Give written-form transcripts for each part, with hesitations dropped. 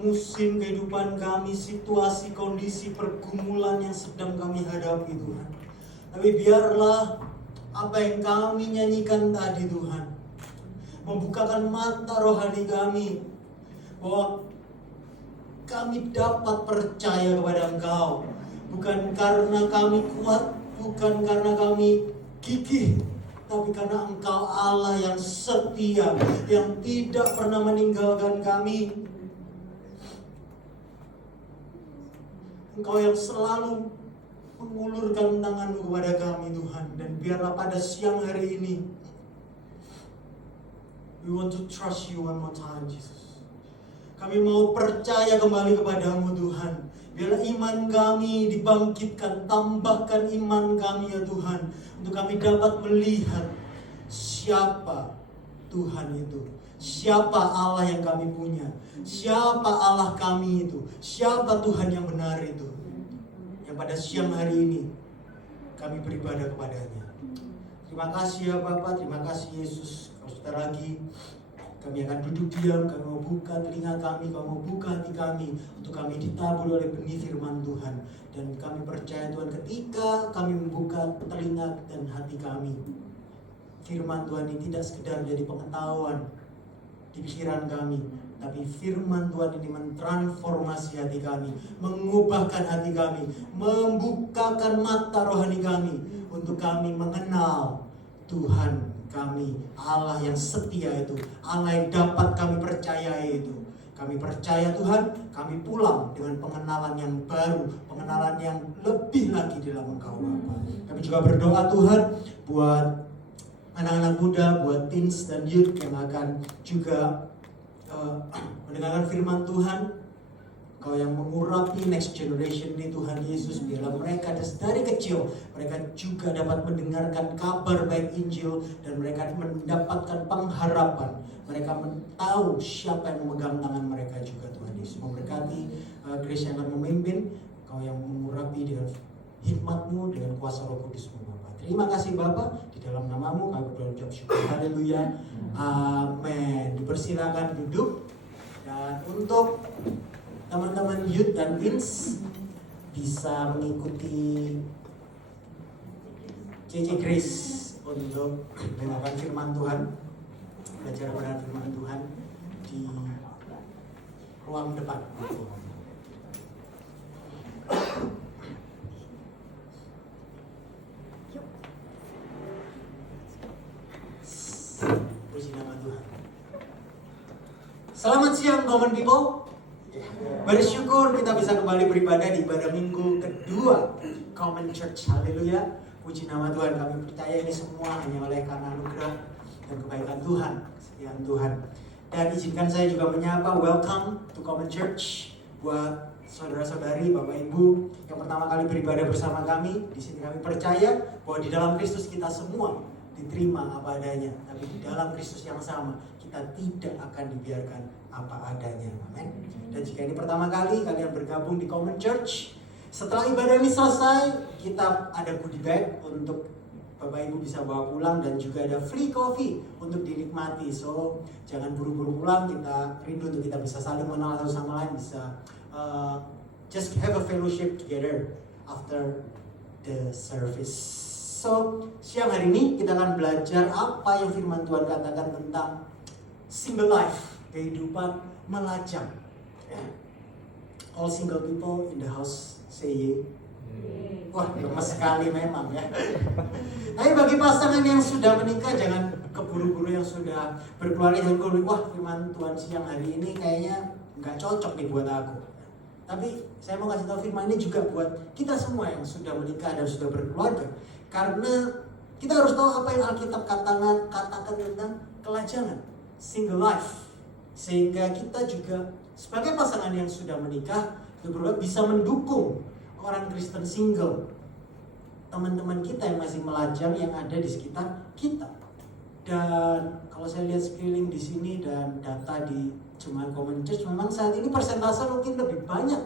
musim kehidupan kami, situasi, kondisi, pergumulan yang sedang kami hadapi Tuhan. Tapi biarlah apa yang kami nyanyikan tadi Tuhan membukakan mata rohani kami, bahwa kami dapat percaya kepada Engkau. Bukan karena kami kuat, bukan karena kami gigih, tapi karena Engkau Allah yang setia, yang tidak pernah meninggalkan kami. Engkau yang selalu mengulurkan tangan-Mu kepada kami Tuhan. Dan biarlah pada siang hari ini, we want to trust You one more time Jesus. Kami mau percaya kembali kepadamu Tuhan. Biarlah iman kami dibangkitkan, tambahkan iman kami ya Tuhan, untuk kami dapat melihat siapa Tuhan itu, siapa Allah yang kami punya, siapa Allah kami itu, siapa Tuhan yang benar itu, yang pada siang hari ini kami beribadah kepadanya. Terima kasih ya Bapa, terima kasih Yesus. Kalau sebentar lagi kami akan duduk diam, kami mau buka telinga kami, kami mau buka hati kami, untuk kami ditabur oleh benih firman Tuhan. Dan kami percaya Tuhan, ketika kami membuka telinga dan hati kami, firman Tuhan ini tidak sekedar menjadi pengetahuan di pikiran kami, tapi firman Tuhan ini mentransformasi hati kami, mengubahkan hati kami, membukakan mata rohani kami, untuk kami mengenal Tuhan kami, Allah yang setia itu, Allah yang dapat kami percayai itu. Kami percaya Tuhan, kami pulang dengan pengenalan yang baru, pengenalan yang lebih lagi dalam Engkau Bapa. Kami juga berdoa Tuhan buat anak-anak muda, buat teens dan youth yang akan juga mendengarkan firman Tuhan. Kau yang mengurapi next generation ini Tuhan Yesus, biarlah mereka dari kecil mereka juga dapat mendengarkan kabar baik Injil, dan mereka mendapatkan pengharapan. Mereka tahu siapa yang memegang tangan mereka juga Tuhan Yesus. Memberkati Grace yang akan memimpin, Kau yang mengurapi dengan hikmat-Mu, dengan kuasa Roh Kudus-Mu Bapa. Terima kasih Bapa, di dalam nama-Mu kami berdoa ucap syukur. Haleluya. Amin. Dipersilakan duduk. Dan untuk teman-teman youth dan teens bisa mengikuti CC Grace untuk mendengarkan firman Tuhan, belajar kepada firman Tuhan di ruang depan. Puji nama Tuhan. Selamat siang common people. Bersyukur kita bisa kembali beribadah di ibadah minggu kedua Common Church. Haleluya. Puji nama Tuhan. Kami percaya ini semua hanya oleh karena anugerah dan kebaikan Tuhan, kesetiaan Tuhan. Dan izinkan saya juga menyapa welcome to Common Church buat saudara-saudari, Bapak Ibu yang pertama kali beribadah bersama kami. Di sini kami percaya bahwa di dalam Kristus kita semua diterima apa adanya, tapi di dalam Kristus yang sama kita tidak akan dibiarkan apa adanya. Amin. Dan jika ini pertama kali kalian bergabung di Common Church, setelah ibadah ini selesai, kita ada goodie bag untuk Bapak Ibu bisa bawa pulang, dan juga ada free coffee untuk dinikmati. So jangan buru-buru pulang, kita rindu untuk kita bisa saling mengenal satu sama lain, bisa just have a fellowship together after the service. So siang hari ini kita akan belajar apa yang firman Tuhan katakan tentang single life, kehidupan melajang. All single people in the house say ye. Wah, gemes sekali memang ya. Tapi bagi pasangan yang sudah menikah, jangan keburu-buru. Yang sudah berkeluarga jangan keburu. Wah, firman Tuhan siang hari ini kayaknya nggak cocok nih buat aku. Tapi saya mau kasih tahu firman ini juga buat kita semua yang sudah menikah dan sudah berkeluarga. Karena kita harus tahu apa yang Alkitab katakan tentang kelajangan, single life. Sehingga kita juga sebagai pasangan yang sudah menikah bisa mendukung orang Kristen single, teman-teman kita yang masih melajang yang ada di sekitar kita. Dan kalau saya lihat sekeliling di sini dan data di Jemaat Common Church, memang saat ini persentase mungkin lebih banyak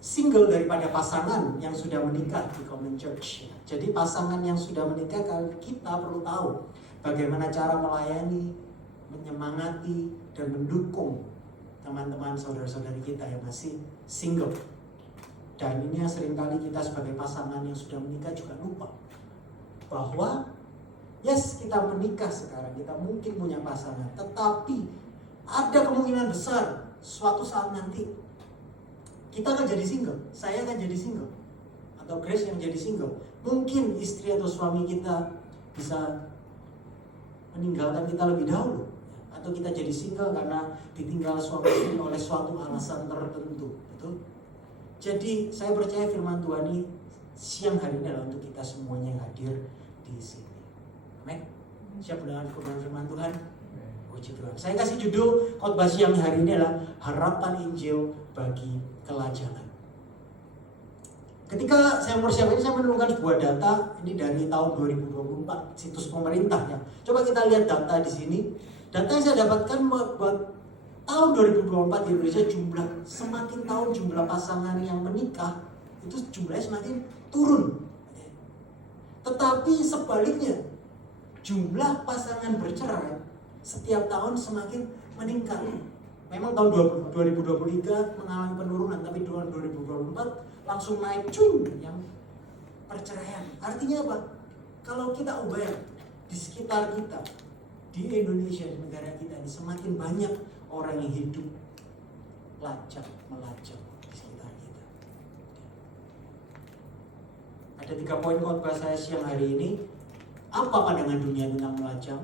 single daripada pasangan yang sudah menikah di Common Church. Jadi pasangan yang sudah menikah, kita perlu tahu bagaimana cara melayani, menyemangati, dan mendukung teman-teman saudara-saudari kita yang masih single. Dan ini yang seringkali kita sebagai pasangan yang sudah menikah juga lupa bahwa yes, kita menikah sekarang, kita mungkin punya pasangan, tetapi ada kemungkinan besar suatu saat nanti kita akan jadi single, saya akan jadi single, atau Grace yang jadi single. Mungkin istri atau suami kita bisa meninggalkan kita lebih dahulu, atau kita jadi single karena ditinggal suami istri oleh suatu alasan tertentu. Betul? Jadi saya percaya firman Tuhan ini siang hari ini adalah untuk kita semuanya yang hadir di sini. Amin. Siap dengan firman Tuhan? Puji Tuhan. Saya kasih judul khotbah siang hari ini adalah harapan Injil bagi kelajangan. Ketika saya mempersiapkan ini, saya menemukan sebuah data ini dari tahun 2024, situs pemerintah ya. Coba kita lihat data di sini. Data yang saya dapatkan buat tahun 2024 di Indonesia, semakin tahun jumlah pasangan yang menikah itu jumlahnya semakin turun. Tetapi sebaliknya, jumlah pasangan bercerai setiap tahun semakin meningkat. Memang tahun 2023 mengalami penurunan, tapi tahun 2024 langsung naik yang perceraian. Artinya apa? Kalau kita aware di sekitar kita, di Indonesia, di negara kita ini semakin banyak orang yang hidup melacak di sekitar kita. Ada 3 poin khotbah saya siang hari ini. Apa pandangan dunia tentang melacak?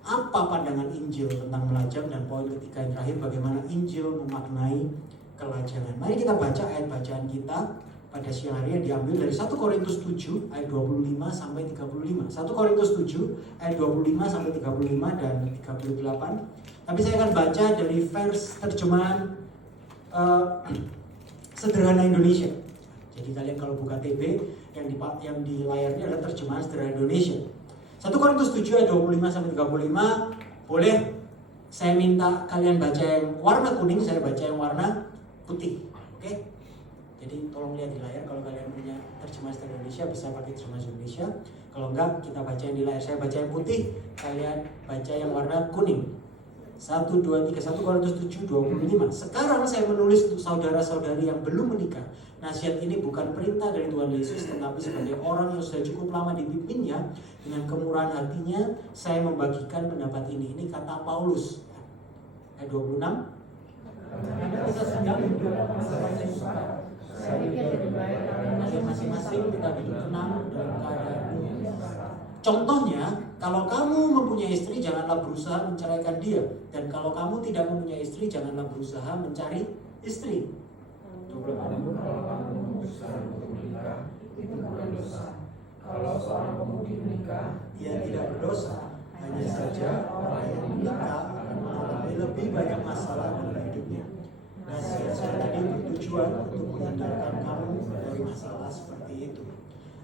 Apa pandangan Injil tentang melajang? Dan poin ketiga yang terakhir, bagaimana Injil memaknai kelajangan. Mari kita baca ayat bacaan kita pada siang hari yang diambil dari 1 Korintus 7 ayat 25 sampai 35. 1 Korintus 7 ayat 25 sampai 35 dan 38. Tapi saya akan baca dari vers terjemahan sederhana Indonesia. Jadi kalian kalau buka TB yang di layarnya adalah terjemahan sederhana Indonesia. 1 Korintus 7 ayat 25 sampai 35. Boleh saya minta kalian baca yang warna kuning, saya baca yang warna putih. Oke? Jadi tolong lihat di layar, kalau kalian punya terjemahan sederhana Indonesia bisa pakai terjemahan Indonesia. Kalau enggak, kita baca yang di layar. Saya baca yang putih, kalian baca yang warna kuning. 1, 2, 3, 1 Korintus 7, 25. Sekarang saya menulis untuk saudara-saudari yang belum menikah. Nasihat ini bukan perintah dari Tuhan Yesus, tetapi sebagai orang yang sudah cukup lama dipimpinnya, dengan kemurahan hatinya, saya membagikan pendapat ini. Ini kata Paulus. Ayat 26. Kita sedang hidup masing-masing kita hidup tenang dalam keadaan dunia. Contohnya, kalau kamu mempunyai istri, janganlah berusaha menceraikan dia. Dan kalau kamu tidak mempunyai istri, janganlah berusaha mencari istri. Kalau kamu berusaha untuk menikah, itu bukan dosa. Kalau seorang pemudi menikah, ia tidak berdosa. Hanya saja orang yang menikah akan mengalami lebih banyak masalah dalam hidupnya. Nasihat saya tadi bertujuan untuk menghindarkan kamu dari masalah seperti itu.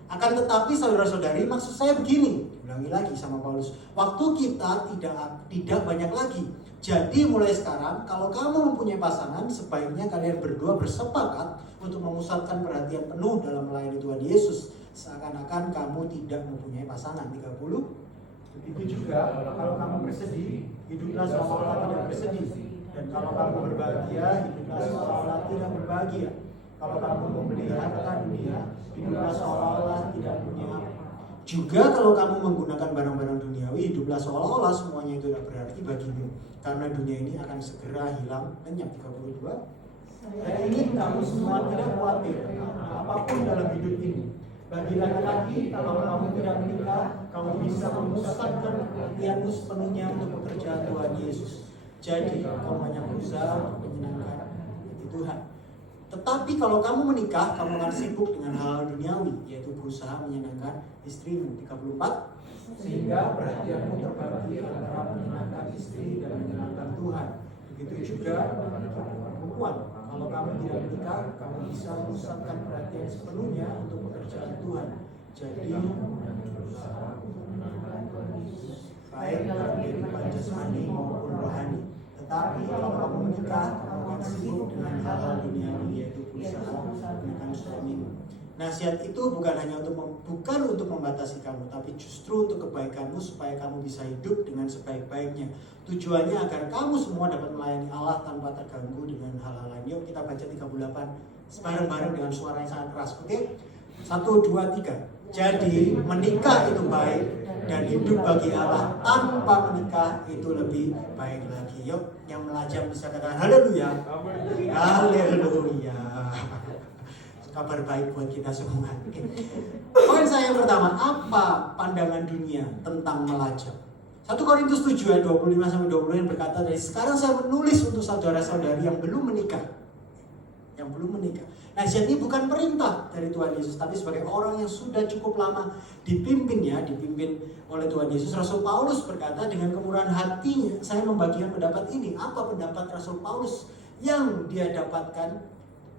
Akan tetapi saudara-saudari, maksud saya begini, ulangi lagi sama Paulus, waktu kita tidak banyak lagi. Jadi mulai sekarang, kalau kamu mempunyai pasangan, sebaiknya kalian berdua bersepakat untuk memusatkan perhatian penuh dalam melayani Tuhan Yesus, seakan-akan kamu tidak mempunyai pasangan. 30. Begitu juga kalau kamu bersedih, hiduplah seolah-olah tidak bersedih. Dan kalau kamu berbahagia, hiduplah seolah-olah tidak berbahagia. Kalau kamu memelihara dunia, hiduplah seolah-olah tidak punya apa. Juga kalau kamu menggunakan barang-barang duniawi, hiduplah seolah-olah semuanya itu tidak berarti bagimu. Karena dunia ini akan segera hilang. Lenyap. 32. Saya ingin kamu semua tidak khawatir apapun dalam hidup ini. Bagi laki-laki, kalau kamu tidak menikah, kamu bisa memusatkan perhatianmu sepenuhnya untuk pekerjaan Tuhan Yesus. Jadi, kamu banyak berusaha untuk menyenangkan hati Tuhan. Tetapi kalau kamu menikah, kamu akan sibuk dengan hal duniawi, yaitu berusaha menyenangkan istrimu. 34. Sehingga perhatianmu terbagi antara menyenangkan istri dan menyenangkan Tuhan. Begitu juga perempuan. Kalau kamu tidak menikah, kamu bisa memusatkan perhatian sepenuhnya untuk pekerjaan Tuhan. Jadi, baik dalam kehidupan jasmani maupun rohani. Tetapi kalau kamu menikah, kamu akan sibuk dengan hal-hal duniawi, yaitu berusaha menyenangkan suamimu. Nasihat itu bukan untuk membatasi kamu, tapi justru untuk kebaikanmu supaya kamu bisa hidup dengan sebaik-baiknya. Tujuannya agar kamu semua dapat melayani Allah tanpa terganggu dengan hal-hal lain. Yuk kita baca 38 bareng-bareng dengan suara yang sangat keras. Oke? 1, 2, 3. Jadi menikah itu baik dan hidup bagi Allah tanpa menikah itu lebih baik lagi. Yuk, yang melajang bisa katakan haleluya. Haleluya. Kabar baik buat kita semua. Poin saya yang pertama, apa pandangan dunia tentang melajang? 1 Korintus 7 ayat 25-20 yang berkata, dari sekarang saya menulis untuk saudara-saudari yang belum menikah. Yang belum menikah. Nasihat ini bukan perintah dari Tuhan Yesus, tapi sebagai orang yang sudah cukup lama dipimpin oleh Tuhan Yesus. Rasul Paulus berkata, dengan kemurahan hatinya saya membagikan pendapat ini. Apa pendapat Rasul Paulus yang dia dapatkan?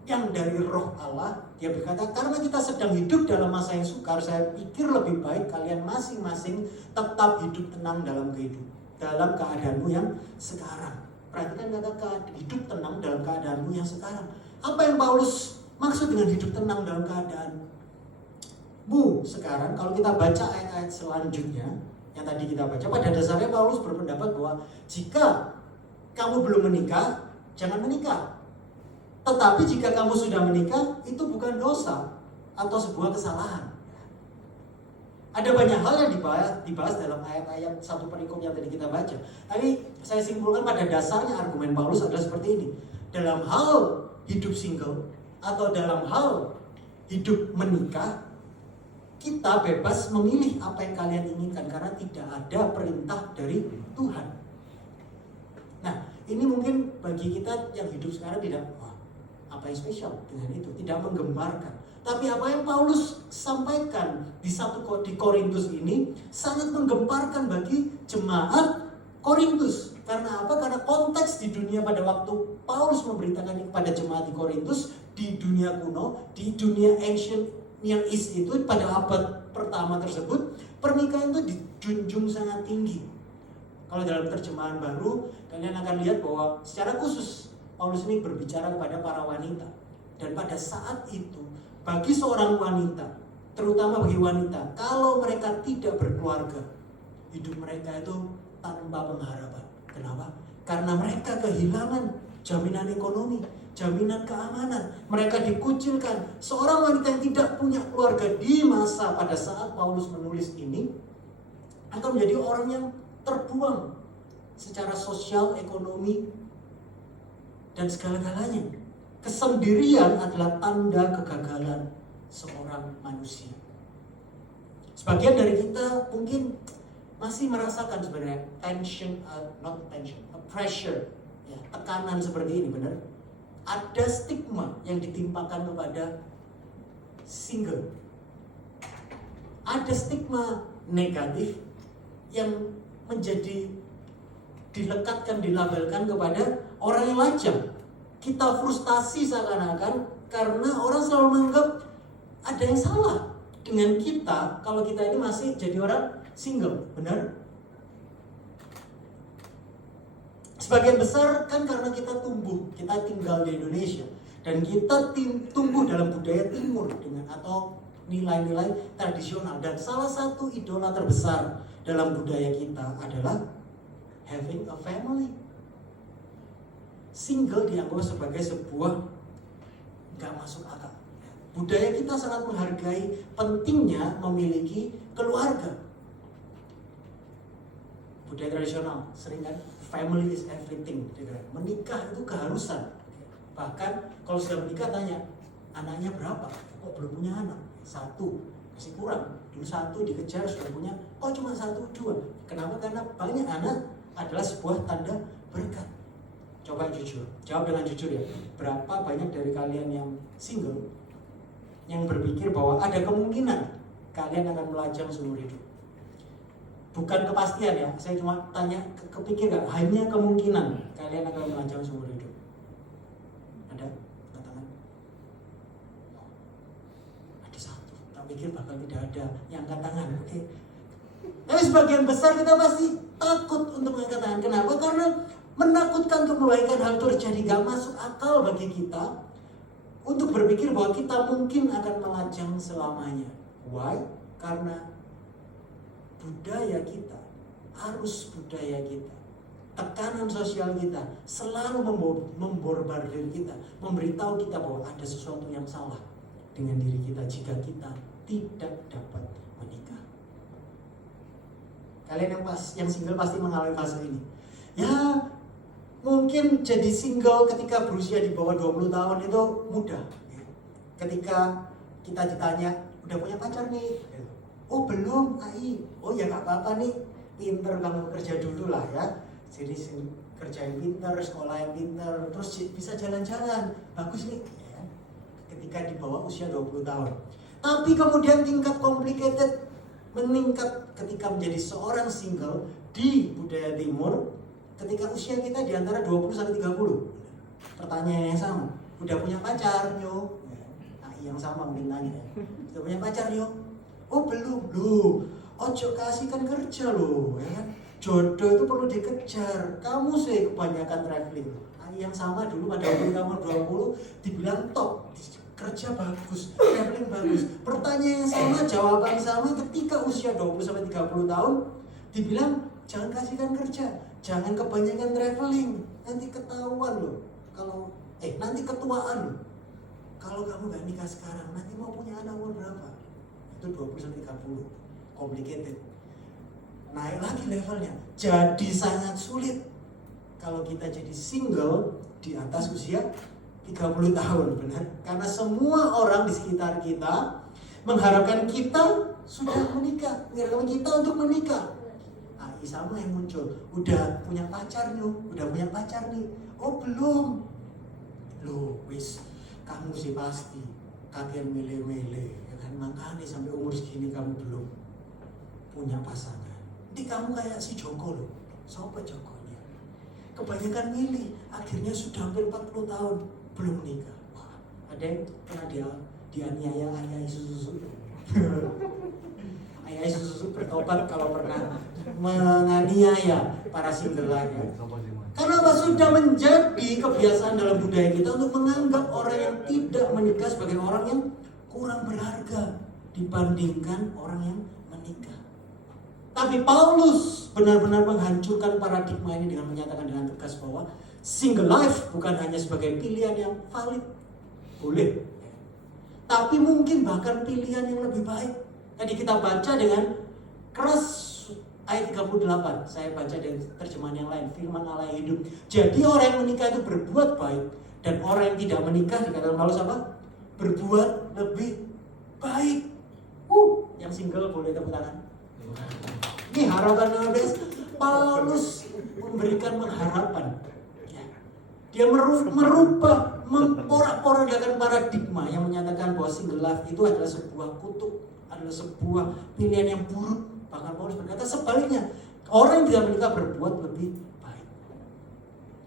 Yang dari roh Allah, dia berkata, karena kita sedang hidup dalam masa yang sukar, saya pikir lebih baik kalian masing-masing tetap hidup tenang dalam keadaanmu yang sekarang. Perhatikan kata hidup tenang dalam keadaanmu yang sekarang. Apa yang Paulus maksud dengan hidup tenang dalam keadaanmu sekarang? Kalau kita baca ayat-ayat selanjutnya yang tadi kita baca, pada dasarnya Paulus berpendapat bahwa jika kamu belum menikah, jangan menikah. Tetapi jika kamu sudah menikah, itu bukan dosa atau sebuah kesalahan. Ada banyak hal yang dibahas dalam ayat-ayat satu perikop yang tadi kita baca. Tapi saya simpulkan pada dasarnya argumen Paulus adalah seperti ini. Dalam hal hidup single atau dalam hal hidup menikah, kita bebas memilih apa yang kalian inginkan karena tidak ada perintah dari Tuhan. Nah, ini mungkin bagi kita yang hidup sekarang tidak, apa yang spesial dengan itu, tidak menggembarkan. Tapi apa yang Paulus sampaikan di Korintus ini sangat menggemparkan bagi jemaat Korintus. Karena apa? Karena konteks di dunia pada waktu Paulus memberitakan kepada jemaat di Korintus, di dunia kuno, di dunia ancient Near East itu pada abad pertama tersebut, pernikahan itu dijunjung sangat tinggi. Kalau dalam terjemahan baru, kalian akan lihat bahwa secara khusus Paulus ini berbicara kepada para wanita. Dan pada saat itu, bagi seorang wanita, terutama bagi wanita, kalau mereka tidak berkeluarga, hidup mereka itu tanpa pengharapan. Kenapa? Karena mereka kehilangan jaminan ekonomi, jaminan keamanan. Mereka dikucilkan. Seorang wanita yang tidak punya keluarga di masa pada saat Paulus menulis ini akan menjadi orang yang terbuang secara sosial, ekonomi, dan segala-galanya. Kesendirian adalah tanda kegagalan seorang manusia. Sebagian dari kita mungkin masih merasakan sebenarnya pressure, ya, tekanan seperti ini, benar? Ada stigma yang ditimpakan kepada single. Ada stigma negatif yang menjadi dilekatkan, dilabelkan kepada orang yang lajang. Kita frustasi seakan-akan karena orang selalu menganggap ada yang salah dengan kita kalau kita ini masih jadi orang single, benar? Sebagian besar kan karena kita tinggal di Indonesia dan kita tumbuh dalam budaya timur dengan atau nilai-nilai tradisional, dan salah satu idola terbesar dalam budaya kita adalah having a family. Single dianggap sebagai sebuah gak masuk akal. Budaya kita sangat menghargai pentingnya memiliki keluarga. Budaya tradisional sering kan, family is everything. Menikah itu keharusan. Bahkan kalau sudah menikah tanya, anaknya berapa? Kok belum punya anak? 1, masih kurang. Dulu 1 dikejar sudah punya, kok cuma 1, 2. Kenapa? Karena banyak anak adalah sebuah tanda berkat. Coba jujur, jawab dengan jujur ya. Berapa banyak dari kalian yang single yang berpikir bahwa ada kemungkinan kalian akan melajang seumur hidup? Bukan kepastian ya, saya cuma tanya, kepikir gak? Hanya kemungkinan kalian akan melajang seumur hidup. Ada? Angkat tangan. Ada 1, tak pikir bakal tidak ada yang angkat tangan, oke? Tapi sebagian besar kita pasti takut untuk mengangkat tangan. Kenapa? Karena menakutkan untuk melahirkan hal itu terjadi, gak masuk akal bagi kita untuk berpikir bahwa kita mungkin akan melajang selamanya. Why? Karena budaya kita, arus budaya kita, tekanan sosial kita selalu memborbardir kita, memberitahu kita bahwa ada sesuatu yang salah dengan diri kita jika kita tidak dapat menikah. Kalian yang single pasti mengalami fase ini. Ya, mungkin jadi single ketika berusia di bawah 20 tahun itu mudah. Ketika kita ditanya, udah punya pacar nih? Oh belum, Ai. Oh ya gak apa-apa nih, pinter kamu kerja dulu lah ya. Jadi kerja yang pinter, sekolah yang pinter, terus bisa jalan-jalan. Bagus nih. Ya. Ketika di bawah usia 20 tahun. Tapi kemudian tingkat complicated meningkat ketika menjadi seorang single di budaya timur ketika usia kita di antara 20 sampai 30. Pertanyaan yang sama, udah punya pacar, Nyo? Nah, yang sama mungkin tanya. Udah punya pacar, Nyo? Oh belum, loh. Ojo kasihkan kerja loh, ya kan? Jodoh itu perlu dikejar. Kamu sih kebanyakan traveling. Nah, yang sama dulu pada umur 20 dibilang top, kerja bagus, traveling bagus. Pertanyaan yang sama, jawaban sama ketika usia 20 sampai 30 tahun dibilang jangan kasihkan kerja, jangan kebanyakan traveling. Nanti ketahuan loh. Kalau nanti ketuaan loh. Kalau kamu gak nikah sekarang, nanti mau punya anak umur berapa? Itu 20 sampai 30. Complicated. Naik lagi levelnya. Jadi sangat sulit kalau kita jadi single di atas usia 30 tahun, benar? Karena semua orang di sekitar kita mengharapkan kita sudah menikah, mengharapkan kita untuk menikah. Nah, sama yang muncul, udah punya pacar nih, udah punya pacar nih. Oh belum. Loh, wis, kamu sih pasti kakek mele-mele, ya kan? Makanya sampai umur segini kamu belum punya pasangan. Nanti kamu kayak si Joko loh. Siapa Jokonya? Kebanyakan milih, akhirnya sudah hampir 40 tahun belum nikah. Wah, ada yang pernah dianiaya ayah Isuzu. Ayah Isuzu bertobat kalau pernah menganiaya para single lainnya. Karena apa? Sudah menjadi kebiasaan dalam budaya kita untuk menganggap orang yang tidak menikah sebagai orang yang kurang berharga dibandingkan orang yang menikah. Tapi Paulus benar-benar menghancurkan paradigma ini dengan menyatakan dengan tegas bahwa single life bukan hanya sebagai pilihan yang valid, boleh, tapi mungkin bahkan pilihan yang lebih baik. Tadi kita baca dengan keras ayat 38, saya baca dari terjemahan yang lain, firman Allah yang hidup. Jadi orang yang menikah itu berbuat baik, dan orang yang tidak menikah dikatakan Paulus apa? Berbuat lebih baik. Yang single boleh tepuk tangan. Ini harapan luar biasa. Paulus memberikan pengharapan. Dia merubah, memporak-porandakan paradigma yang menyatakan bahwa single life itu adalah sebuah kutuk, adalah sebuah pilihan yang buruk. Bahkan Paulus berkata sebaliknya, orang yang tidak menikah berbuat lebih baik.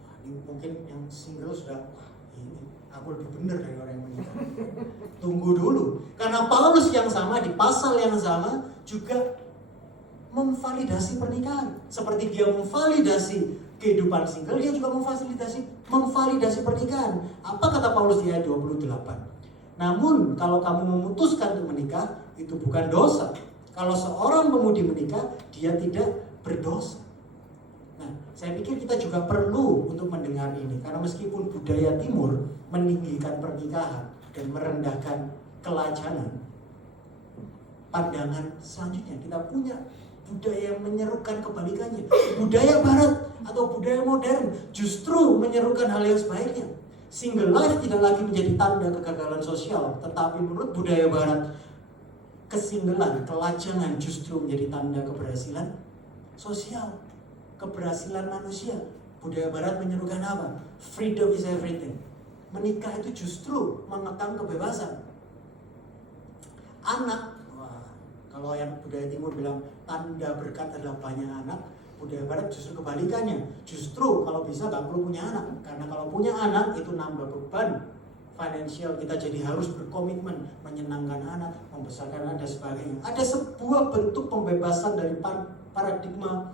Nah, ini mungkin yang single sudah, ini aku lebih benar dari orang yang menikah. Tunggu dulu, karena Paulus yang sama di pasal yang sama juga memvalidasi pernikahan. Seperti dia memvalidasi kehidupan single, dia juga memvalidasi pernikahan. Apa kata Paulus di ayat 28? Namun kalau kamu memutuskan untuk menikah, itu bukan dosa. Kalau seorang pemudi menikah, dia tidak berdosa. Nah, saya pikir kita juga perlu untuk mendengar ini. Karena meskipun budaya timur meninggikan pernikahan dan merendahkan kelajanan, pandangan selanjutnya kita punya budaya yang menyerukan kebalikannya. Budaya barat atau budaya modern justru menyerukan hal yang sebaliknya. Single life tidak lagi menjadi tanda kegagalan sosial, tetapi menurut budaya barat, kesinggelan, kelajangan justru menjadi tanda keberhasilan sosial, keberhasilan manusia. Budaya barat menyerukan apa? Freedom is everything. Menikah itu justru mengekang kebebasan. Anak, kalau yang budaya timur bilang tanda berkat adalah banyak anak, budaya barat justru kebalikannya. Justru kalau bisa gak perlu punya anak, karena kalau punya anak itu nambah beban finansial kita, jadi harus berkomitmen menyenangkan anak, membesarkan anak dan sebagainya. Ada sebuah bentuk pembebasan dari paradigma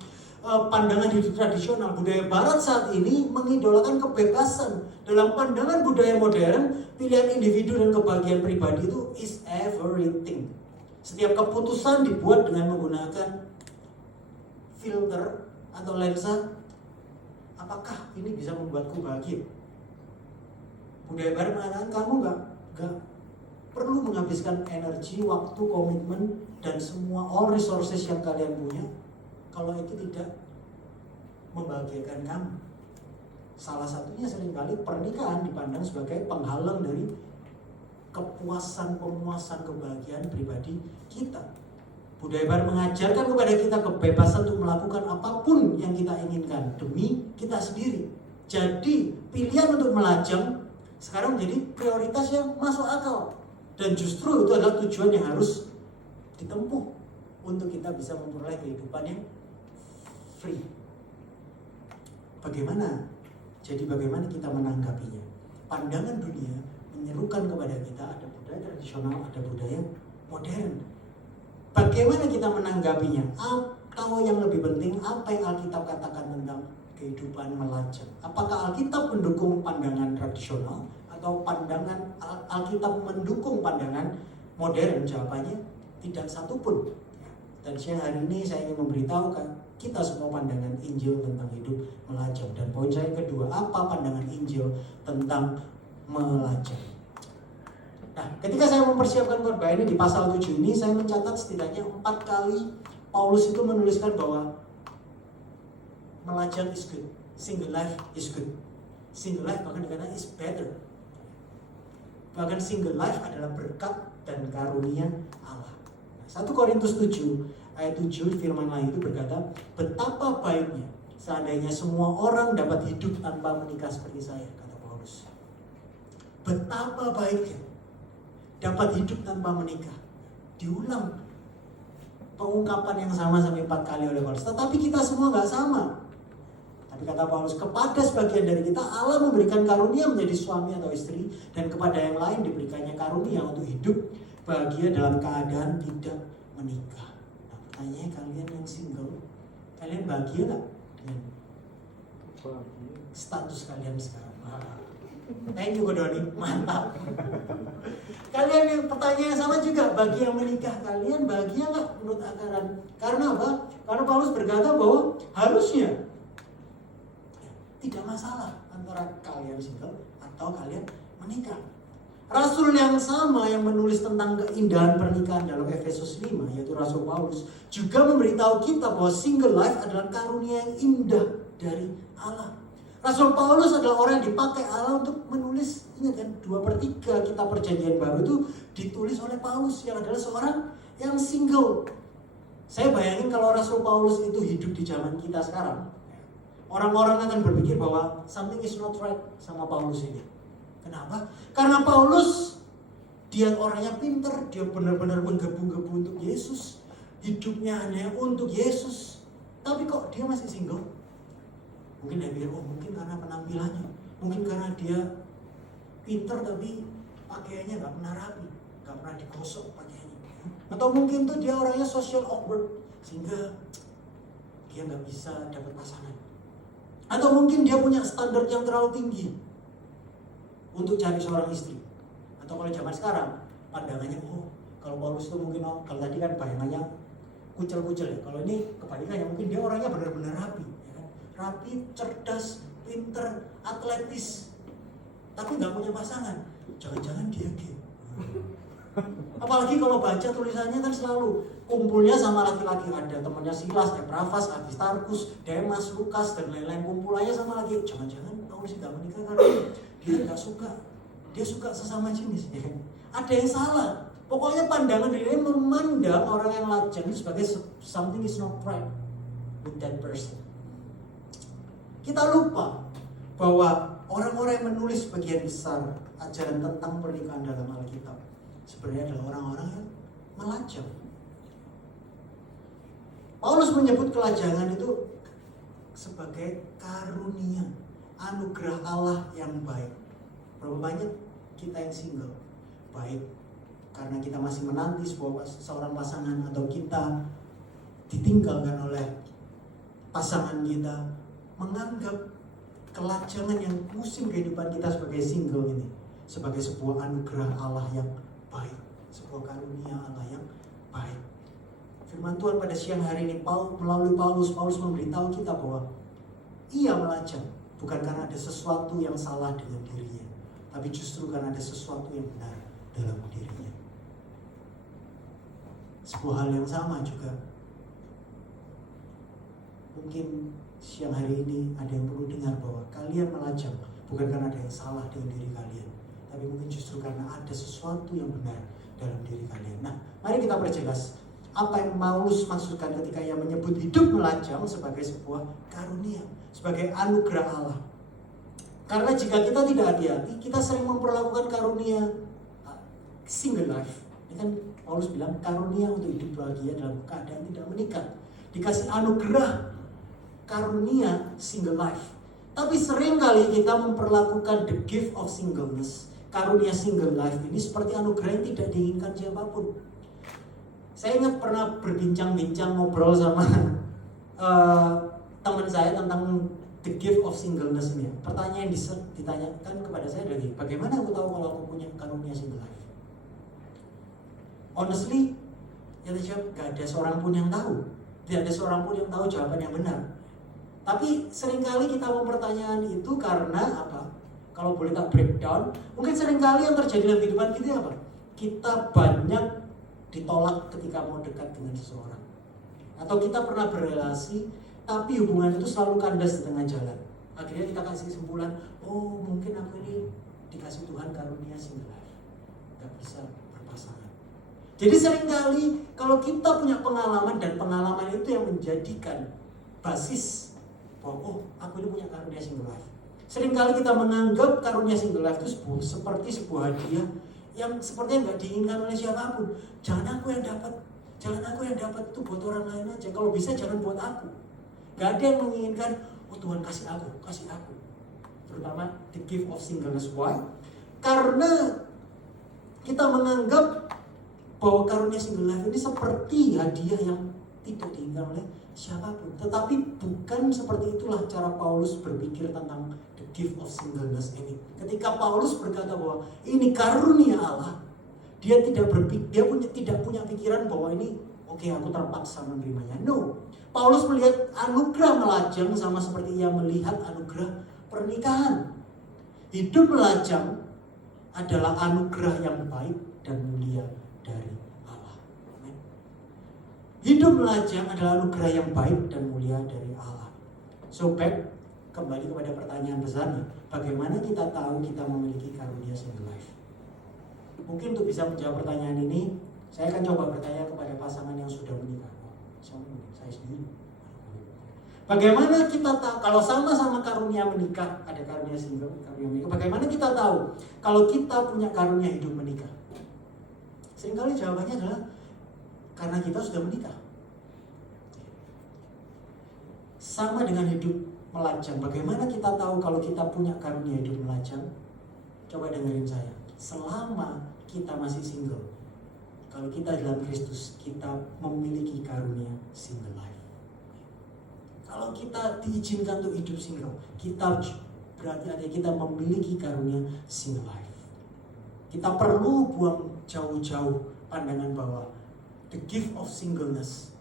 pandangan hidup tradisional. Budaya barat saat ini mengidolakan kebebasan. Dalam pandangan budaya modern, pilihan individu dan kebahagiaan pribadi itu is everything. Setiap keputusan dibuat dengan menggunakan filter atau lensa. Apakah ini bisa membuatku bahagia? Budaya barat mengatakan kamu nggak perlu menghabiskan energi, waktu, komitmen, dan semua all resources yang kalian punya kalau itu tidak membahagiakan kamu. Salah satunya seringkali pernikahan dipandang sebagai penghalang dari kepuasan, pemuasan, kebahagiaan pribadi kita. Budaya barat mengajarkan kepada kita kebebasan untuk melakukan apapun yang kita inginkan demi kita sendiri. Jadi pilihan untuk melajang sekarang menjadi prioritas yang masuk akal. Dan justru itu adalah tujuan yang harus ditempuh untuk kita bisa memperoleh kehidupan yang free. Bagaimana? Jadi bagaimana kita menanggapinya? Pandangan dunia menyerukan kepada kita ada budaya tradisional, ada budaya modern. Bagaimana kita menanggapinya? Atau yang lebih penting, apa yang Alkitab katakan tentang kehidupan melajang? Apakah Alkitab mendukung pandangan tradisional atau pandangan Alkitab mendukung pandangan modern? Jawabannya tidak satupun. Dan siang hari ini saya ingin memberitahukan kita semua pandangan Injil tentang hidup melajang. Dan poin saya kedua, apa pandangan Injil tentang melajang? Nah, ketika saya mempersiapkan khotbah ini di pasal 7 ini, saya mencatat setidaknya 4 kali Paulus itu menuliskan bahwa melajang is good, single life is good. Single life bahkan dikatakan is better. Bahkan single life adalah berkat dan karunia Allah. 1 Korintus 7 ayat 7 firman lain itu berkata, betapa baiknya seandainya semua orang dapat hidup tanpa menikah seperti saya, kata Paulus. Betapa baiknya dapat hidup tanpa menikah. Diulang pengungkapan yang sama sampai 4 kali oleh Paulus. Tetapi kita semua gak sama. Tapi kata Paulus, kepada sebagian dari kita Allah memberikan karunia menjadi suami atau istri, dan kepada yang lain diberikannya karunia untuk hidup bahagia dalam keadaan tidak menikah. Nah, pertanyaannya, kalian yang single, kalian bahagia gak dengan status kalian sekarang? Thank you Doni, mantap. Kalian yang pertanyaan sama juga, bagi yang menikah, kalian bahagia gak menurut akaran? Karena apa? Karena Paulus berkata bahwa harusnya tidak masalah antara kalian single atau kalian menikah. Rasul yang sama yang menulis tentang keindahan pernikahan dalam Efesus 5, yaitu Rasul Paulus, juga memberitahu kita bahwa single life adalah karunia yang indah dari Allah. Rasul Paulus adalah orang yang dipakai Allah untuk menulis, ingat kan, 2/3 kitab Perjanjian Baru itu ditulis oleh Paulus yang adalah seorang yang single. Saya bayangin kalau Rasul Paulus itu hidup di zaman kita sekarang, orang-orang akan berpikir bahwa something is not right sama Paulus ini. Kenapa? Karena Paulus, dia orangnya pinter, dia benar-benar menggebu-gebu untuk Yesus, hidupnya hanya untuk Yesus. Tapi kok dia masih single? Mungkin dia pikir, oh mungkin karena penampilannya, mungkin karena dia pinter tapi pakaiannya gak pernah rapi, gak pernah digosok pakaiannya. Atau mungkin tuh dia orangnya social awkward, sehingga dia gak bisa dapat pasangan. Atau mungkin dia punya standar yang terlalu tinggi untuk cari seorang istri. Atau kalau zaman sekarang, pandangannya, oh kalau Paulus itu mungkin, kalau tadi kan bayangannya kucel-kucel ya. Kalau ini kebalikannya, mungkin dia orangnya benar-benar rapi. Rapi, cerdas, pinter, atletis, tapi nggak punya pasangan. Jangan-jangan dia gay. Apalagi kalau baca tulisannya kan selalu kumpulnya sama laki-laki, ada temannya Silas, Epaphras, Aristarkus, Demas, Lukas, dan lain-lain, kumpulannya sama laki. Jangan-jangan Paulus nggak menikah karena dia nggak suka, dia suka sesama jenis. Ya. Ada yang salah. Pokoknya pandangan diri memandang orang yang lajang sebagai something is not right with that person. Kita lupa bahwa orang-orang yang menulis bagian besar ajaran tentang pernikahan dalam Alkitab sebenarnya adalah orang-orang yang melajang. Paulus menyebut kelajangan itu sebagai karunia, anugerah Allah yang baik. Berapa banyak kita yang single? Baik karena kita masih menanti seorang pasangan, atau kita ditinggalkan oleh pasangan kita menganggap kelajangan yang musim kehidupan kita sebagai single ini sebagai sebuah anugerah Allah yang baik, sebuah karunia Allah yang baik. Firman Tuhan pada siang hari ini melalui Paulus memberitahu kita bahwa ia melajang bukan karena ada sesuatu yang salah dengan dirinya, tapi justru karena ada sesuatu yang benar dalam dirinya. Sebuah hal yang sama juga mungkin siang hari ini ada yang perlu dengar bahwa kalian melajang bukan karena ada yang salah dengan diri kalian, tapi mungkin justru karena ada sesuatu yang benar dalam diri kalian. Nah, mari kita perjelas apa yang Paulus maksudkan ketika ia menyebut hidup melajang sebagai sebuah karunia, sebagai anugerah Allah. Karena jika kita tidak hati-hati, kita sering memperlakukan karunia single life. Ini kan Paulus bilang karunia untuk hidup bahagia dalam keadaan tidak menikah. Dikasih anugerah karunia single life. Tapi sering kali kita memperlakukan the gift of singleness, karunia single life ini seperti anugerah yang tidak diinginkan siapapun. Saya ingat pernah berbincang-bincang ngobrol sama teman saya tentang the gift of singleness ini. Pertanyaan yang ditanyakan kepada saya adalah, bagaimana aku tahu kalau aku punya karunia single life? Honestly, ya gak ada seorang pun yang tahu. Tidak ada seorang pun yang tahu jawaban yang benar. Tapi seringkali kita mempertanyakan itu karena apa? Kalau boleh tak breakdown, mungkin seringkali yang terjadi dalam kehidupan kita apa? Kita banyak ditolak ketika mau dekat dengan seseorang. Atau kita pernah berrelasi, tapi hubungan itu selalu kandas di tengah jalan. Akhirnya kita kasih kesimpulan, oh mungkin aku ini dikasih Tuhan karunia single life, gak bisa berpasangan. Jadi seringkali kalau kita punya pengalaman, dan pengalaman itu yang menjadikan basis bahwa oh aku ini punya karunia single life. Seringkali kita menganggap karunia single life itu seperti sebuah hadiah yang sepertinya nggak diinginkan oleh siapapun. Jangan aku yang dapat itu buat orang lain aja. Kalau bisa jangan buat aku. Nggak ada yang menginginkan oh Tuhan kasih aku. Terutama the gift of singleness. Why? Karena kita menganggap bahwa karunia single life ini seperti hadiah yang tidak diinginkan oleh siapapun. Tetapi bukan seperti itulah cara Paulus berpikir tentang the gift of singleness ini. Ketika Paulus berkata bahwa ini karunia Allah, dia tidak punya pikiran bahwa ini oke, aku terpaksa menerimanya. No. Paulus melihat anugerah melajang sama seperti ia melihat anugerah pernikahan. Hidup melajang adalah anugerah yang baik dan mulia dari Allah. Amen. Hidup melajang adalah anugerah yang baik dan mulia dari Allah. So back kembali kepada pertanyaan besarnya, bagaimana kita tahu kita memiliki karunia single life? Mungkin untuk bisa menjawab pertanyaan ini, saya akan coba bertanya kepada pasangan yang sudah menikah. Saya sendiri. Bagaimana kita tahu kalau sama-sama karunia menikah, ada karunia single, karunia menikah? Bagaimana kita tahu kalau kita punya karunia hidup menikah? Seringkali jawabannya adalah karena kita sudah menikah. Sama dengan hidup melajang. Bagaimana kita tahu kalau kita punya karunia hidup melajang? Coba dengerin saya. Selama kita masih single, kalau kita dalam Kristus, kita memiliki karunia single life. Kalau kita diizinkan untuk hidup single, kita berarti ada kita memiliki karunia single life. Kita perlu buang jauh-jauh pandangan bahwa the gift of singleness,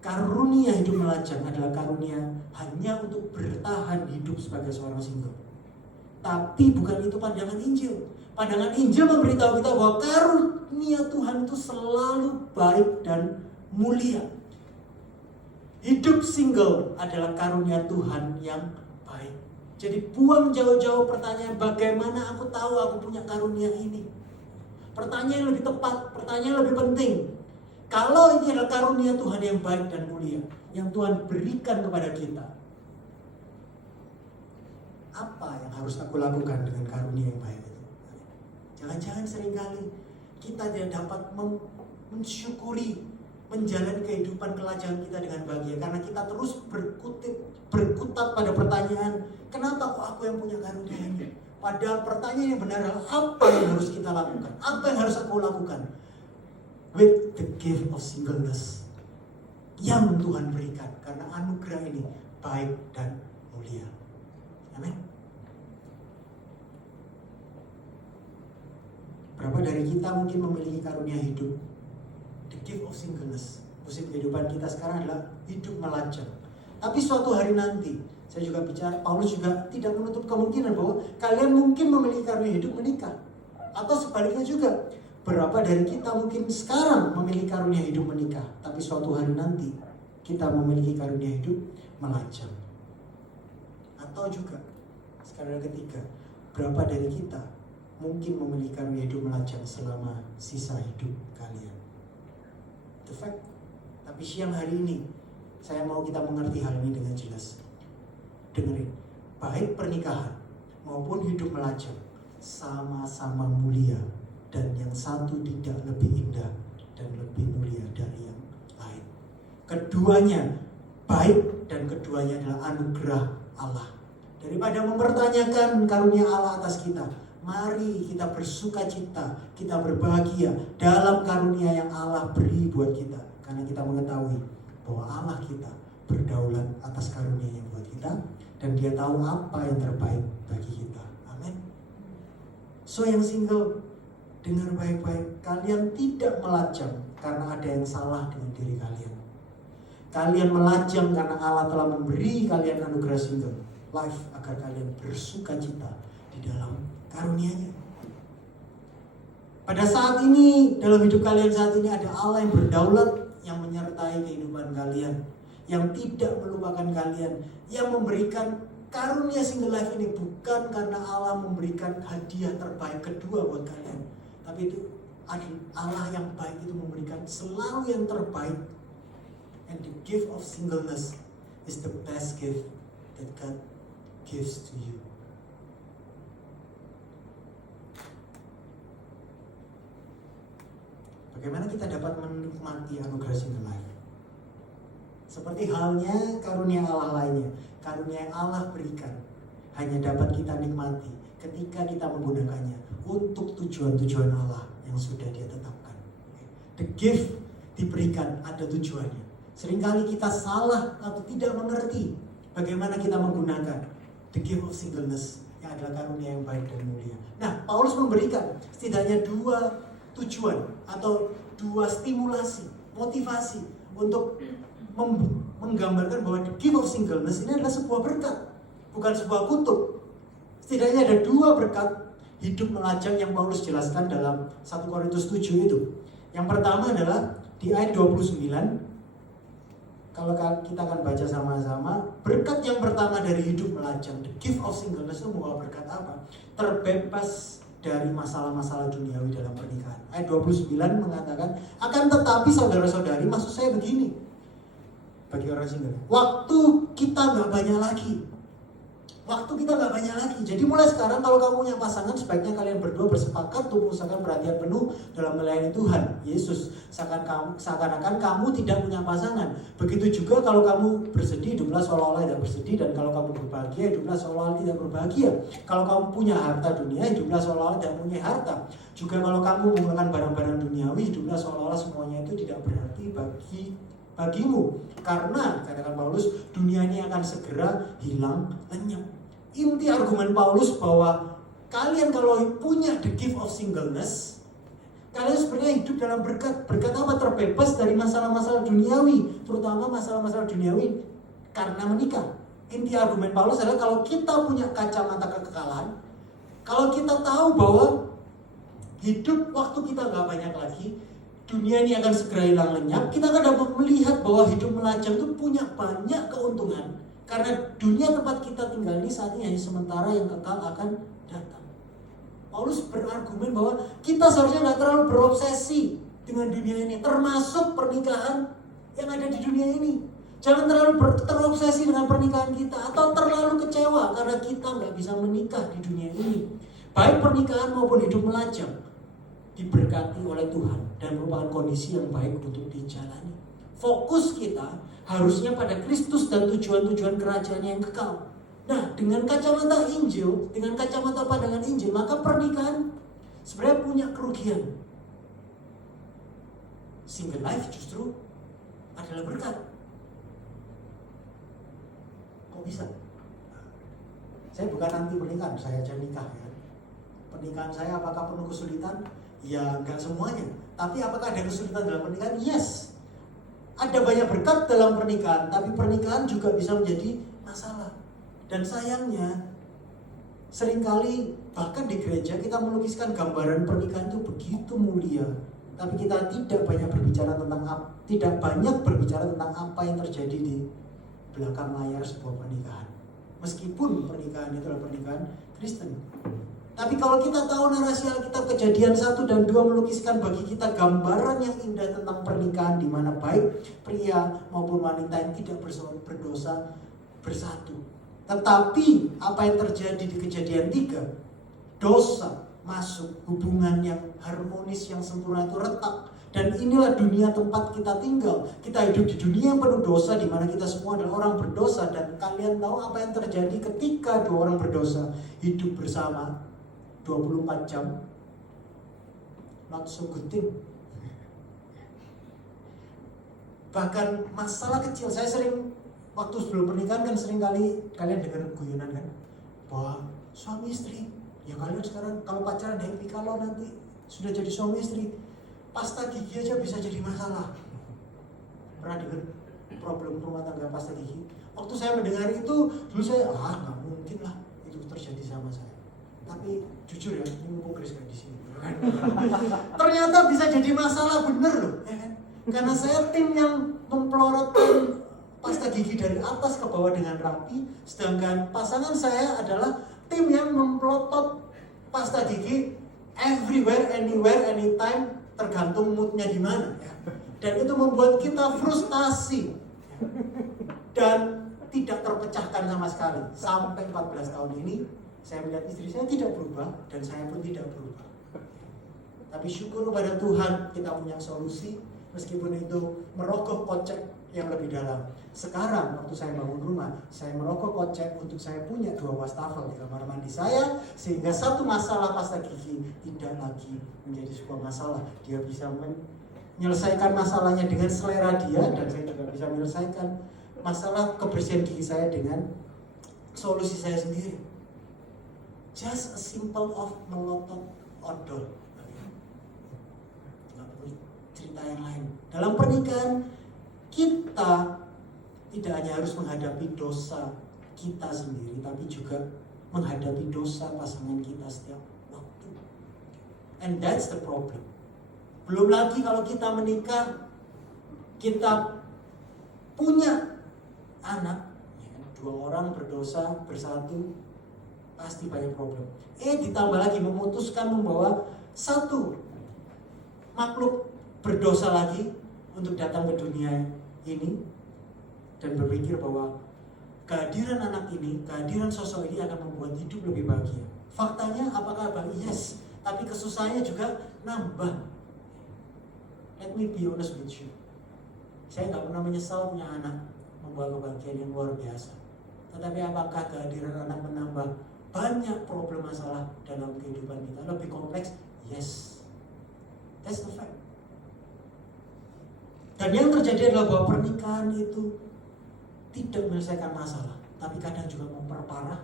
karunia hidup melajang adalah karunia hanya untuk bertahan hidup sebagai seorang single. Tapi bukan itu pandangan Injil. Pandangan Injil memberitahu kita bahwa karunia Tuhan itu selalu baik dan mulia. Hidup single adalah karunia Tuhan yang baik. Jadi buang jauh-jauh pertanyaan bagaimana aku tahu aku punya karunia ini. Pertanyaan yang lebih tepat, pertanyaan yang lebih penting. Kalau ini adalah karunia Tuhan yang baik dan mulia, yang Tuhan berikan kepada kita, apa yang harus aku lakukan dengan karunia yang baik itu? Jangan-jangan seringkali kita tidak dapat mensyukuri menjalani kehidupan kelajangan kita dengan bahagia karena kita terus berkutat pada pertanyaan, kenapa kok aku yang punya karunia ini? Padahal pertanyaan yang benar adalah apa yang harus kita lakukan? Apa yang harus aku lakukan with the gift of singleness yang Tuhan berikan? Karena anugerah ini baik dan mulia. Amin. Berapa dari kita mungkin memiliki karunia hidup, the gift of singleness. Musim kehidupan kita sekarang adalah hidup melajang. Tapi suatu hari nanti, saya juga bicara, Paulus juga tidak menutup kemungkinan bahwa kalian mungkin memiliki karunia hidup menikah. Atau sebaliknya juga, berapa dari kita mungkin sekarang memiliki karunia hidup menikah, tapi suatu hari nanti kita memiliki karunia hidup melajang. Atau juga, sekali ketiga, berapa dari kita mungkin memiliki karunia hidup melajang selama sisa hidup kalian. The fact. Tapi siang hari ini, saya mau kita mengerti hal ini dengan jelas. Dengerin, baik pernikahan maupun hidup melajang sama-sama mulia, dan yang satu tidak lebih indah dan lebih mulia dari yang lain. Keduanya baik dan keduanya adalah anugerah Allah. Daripada mempertanyakan karunia Allah atas kita, mari kita bersukacita, kita berbahagia dalam karunia yang Allah beri buat kita. Karena kita mengetahui bahwa Allah kita berdaulat atas karunia yang buat kita, dan Dia tahu apa yang terbaik bagi kita. Amin. So yang single, dengar baik-baik, kalian tidak melajang karena ada yang salah dengan diri kalian. Kalian melajang karena Allah telah memberi kalian anugerah single life agar kalian bersukacita di dalam karunia-Nya. Pada saat ini, dalam hidup kalian saat ini ada Allah yang berdaulat, yang menyertai kehidupan kalian, yang tidak melupakan kalian, yang memberikan karunia single life ini bukan karena Allah memberikan hadiah terbaik kedua buat kalian, tapi itu Allah yang baik itu memberikan selalu yang terbaik. And the gift of singleness is the best gift that God gives to you. Bagaimana kita dapat menikmati anugerah single life? Seperti halnya karunia Allah lainnya, karunia yang Allah berikan hanya dapat kita nikmati ketika kita menggunakannya untuk tujuan-tujuan Allah yang sudah Dia tetapkan. The gift diberikan ada tujuannya. Seringkali kita salah atau tidak mengerti bagaimana kita menggunakan the gift of singleness yang adalah karunia yang baik dan mulia. Nah, Paulus memberikan setidaknya 2 tujuan atau 2 stimulasi, motivasi untuk menggambarkan bahwa the gift of singleness ini adalah sebuah berkat, bukan sebuah kutuk. Setidaknya ada 2 berkat hidup melajang yang Paulus jelaskan dalam 1 Korintus 7 itu. Yang pertama adalah di ayat 29. Kalau kita akan baca sama-sama, berkat yang pertama dari hidup melajang, the gift of singleness itu membawa berkat apa? Terbebas dari masalah-masalah duniawi dalam pernikahan. Ayat 29 mengatakan, akan tetapi saudara-saudari, maksud saya begini, bagi orang single, waktu kita gak banyak lagi. Jadi mulai sekarang kalau kamu punya pasangan, sebaiknya kalian berdua bersepakat untuk mengusahakan perhatian penuh dalam melayani Tuhan Yesus. Seakan-akan kamu tidak punya pasangan. Begitu juga kalau kamu bersedih, hiduplah seolah-olah tidak bersedih. Dan kalau kamu berbahagia, hiduplah seolah-olah tidak berbahagia. Kalau kamu punya harta dunia, hiduplah seolah-olah tidak punya harta. Juga kalau kamu menggunakan barang-barang duniawi, hiduplah seolah-olah semuanya itu tidak berarti bagimu. Karena, katakan Paulus, dunia ini akan segera hilang lenyap. Inti argumen Paulus bahwa kalian kalau punya the gift of singleness, kalian sebenarnya hidup dalam berkat. Berkat apa? Terbebas dari masalah-masalah duniawi, terutama masalah-masalah duniawi karena menikah. Inti argumen Paulus adalah kalau kita punya kacamata kekekalan, kalau kita tahu bahwa hidup waktu kita gak banyak lagi, dunia ini akan segera hilang lenyap, kita akan dapat melihat bahwa hidup melajang itu punya banyak keuntungan. Karena dunia tempat kita tinggal ini saat ini hanya sementara, yang kekal akan datang. Paulus berargumen bahwa kita seharusnya gak terlalu berobsesi dengan dunia ini, termasuk pernikahan yang ada di dunia ini. Jangan terlalu terobsesi dengan pernikahan kita, atau terlalu kecewa karena kita gak bisa menikah di dunia ini. Baik pernikahan maupun hidup melajang diberkati oleh Tuhan dan merupakan kondisi yang baik untuk dijalani. Fokus kita harusnya pada Kristus dan tujuan-tujuan kerajaannya yang kekal. Nah, dengan kacamata Injil, dengan kacamata pandangan Injil, maka pernikahan sebenarnya punya kerugian. Single life justru adalah berkat. Kok bisa? Saya bukan anti pernikahan, saya aja nikah ya. Pernikahan saya apakah penuh kesulitan? Ya enggak semuanya. Tapi apakah ada kesulitan dalam pernikahan? Yes. Ada banyak berkat dalam pernikahan, tapi pernikahan juga bisa menjadi masalah. Dan sayangnya, seringkali bahkan di gereja kita melukiskan gambaran pernikahan itu begitu mulia, tapi kita tidak banyak berbicara tentang apa yang terjadi di belakang layar sebuah pernikahan. Meskipun pernikahan itu adalah pernikahan Kristen. Tapi kalau kita tahu narasi Alkitab Kejadian 1 dan 2 melukiskan bagi kita gambaran yang indah tentang pernikahan di mana baik pria maupun wanita yang tidak berdosa bersatu. Tetapi apa yang terjadi di Kejadian 3? Dosa masuk, hubungan yang harmonis yang sempurna itu retak. Dan inilah dunia tempat kita tinggal. Kita hidup di dunia yang penuh dosa, di mana kita semua adalah orang berdosa. Dan kalian tahu apa yang terjadi ketika dua orang berdosa hidup bersama 24 jam? Not so good thing. Bahkan masalah kecil, saya sering waktu sebelum pernikahan kan sering kali kalian dengar guyonan kan, bahwa suami istri, ya kalian sekarang kalau pacaran happy, kalau nanti sudah jadi suami istri, pasta gigi aja bisa jadi masalah. Pernah dengar problem rumah tangga pasta gigi? Waktu saya mendengar itu, dulu saya nggak mungkin lah itu terjadi sama saya. Tapi jujur ya, ini mumpung Chris kan di sini. Ternyata bisa jadi masalah bener loh, ya kan? Karena saya tim yang memplorotkan pasta gigi dari atas ke bawah dengan rapi, sedangkan pasangan saya adalah tim yang memplotot pasta gigi everywhere, anywhere, anytime, tergantung moodnya di mana. Ya. Dan itu membuat kita frustasi dan tidak terpecahkan sama sekali. Sampai 14 tahun ini, saya melihat istri saya tidak berubah dan saya pun tidak berubah. Tapi syukur kepada Tuhan kita punya solusi, meskipun itu merogoh kocek yang lebih dalam. Sekarang waktu saya bangun rumah, saya merogoh kocek untuk saya punya 2 wastafel di kamar mandi saya, sehingga satu masalah pasta gigi tidak lagi menjadi sebuah masalah. Dia bisa menyelesaikan masalahnya dengan selera dia, dan saya juga bisa menyelesaikan masalah kebersihan gigi saya dengan solusi saya sendiri. Just a simple of melotot odol. Nggak perlu cerita yang lain. Dalam pernikahan kita tidak hanya harus menghadapi dosa kita sendiri, tapi juga menghadapi dosa pasangan kita setiap waktu. And that's the problem. Belum lagi kalau kita menikah, kita punya anak, ya kan? 2 orang berdosa bersatu, pasti banyak problem. Ditambah lagi memutuskan membawa 1 makhluk berdosa lagi untuk datang ke dunia ini, dan berpikir bahwa kehadiran anak ini, kehadiran sosok ini akan membuat hidup lebih bahagia. Faktanya apakah bahagia? Yes, tapi kesusahannya juga nambah. Let me be honest with you. Saya nggak pernah menyesal punya anak, membawa kebahagiaan yang luar biasa. Tetapi apakah kehadiran anak menambah banyak problem masalah dalam kehidupan kita, lebih kompleks? Yes, that's the fact. Dan yang terjadi adalah bahwa pernikahan itu tidak menyelesaikan masalah, tapi kadang juga memperparah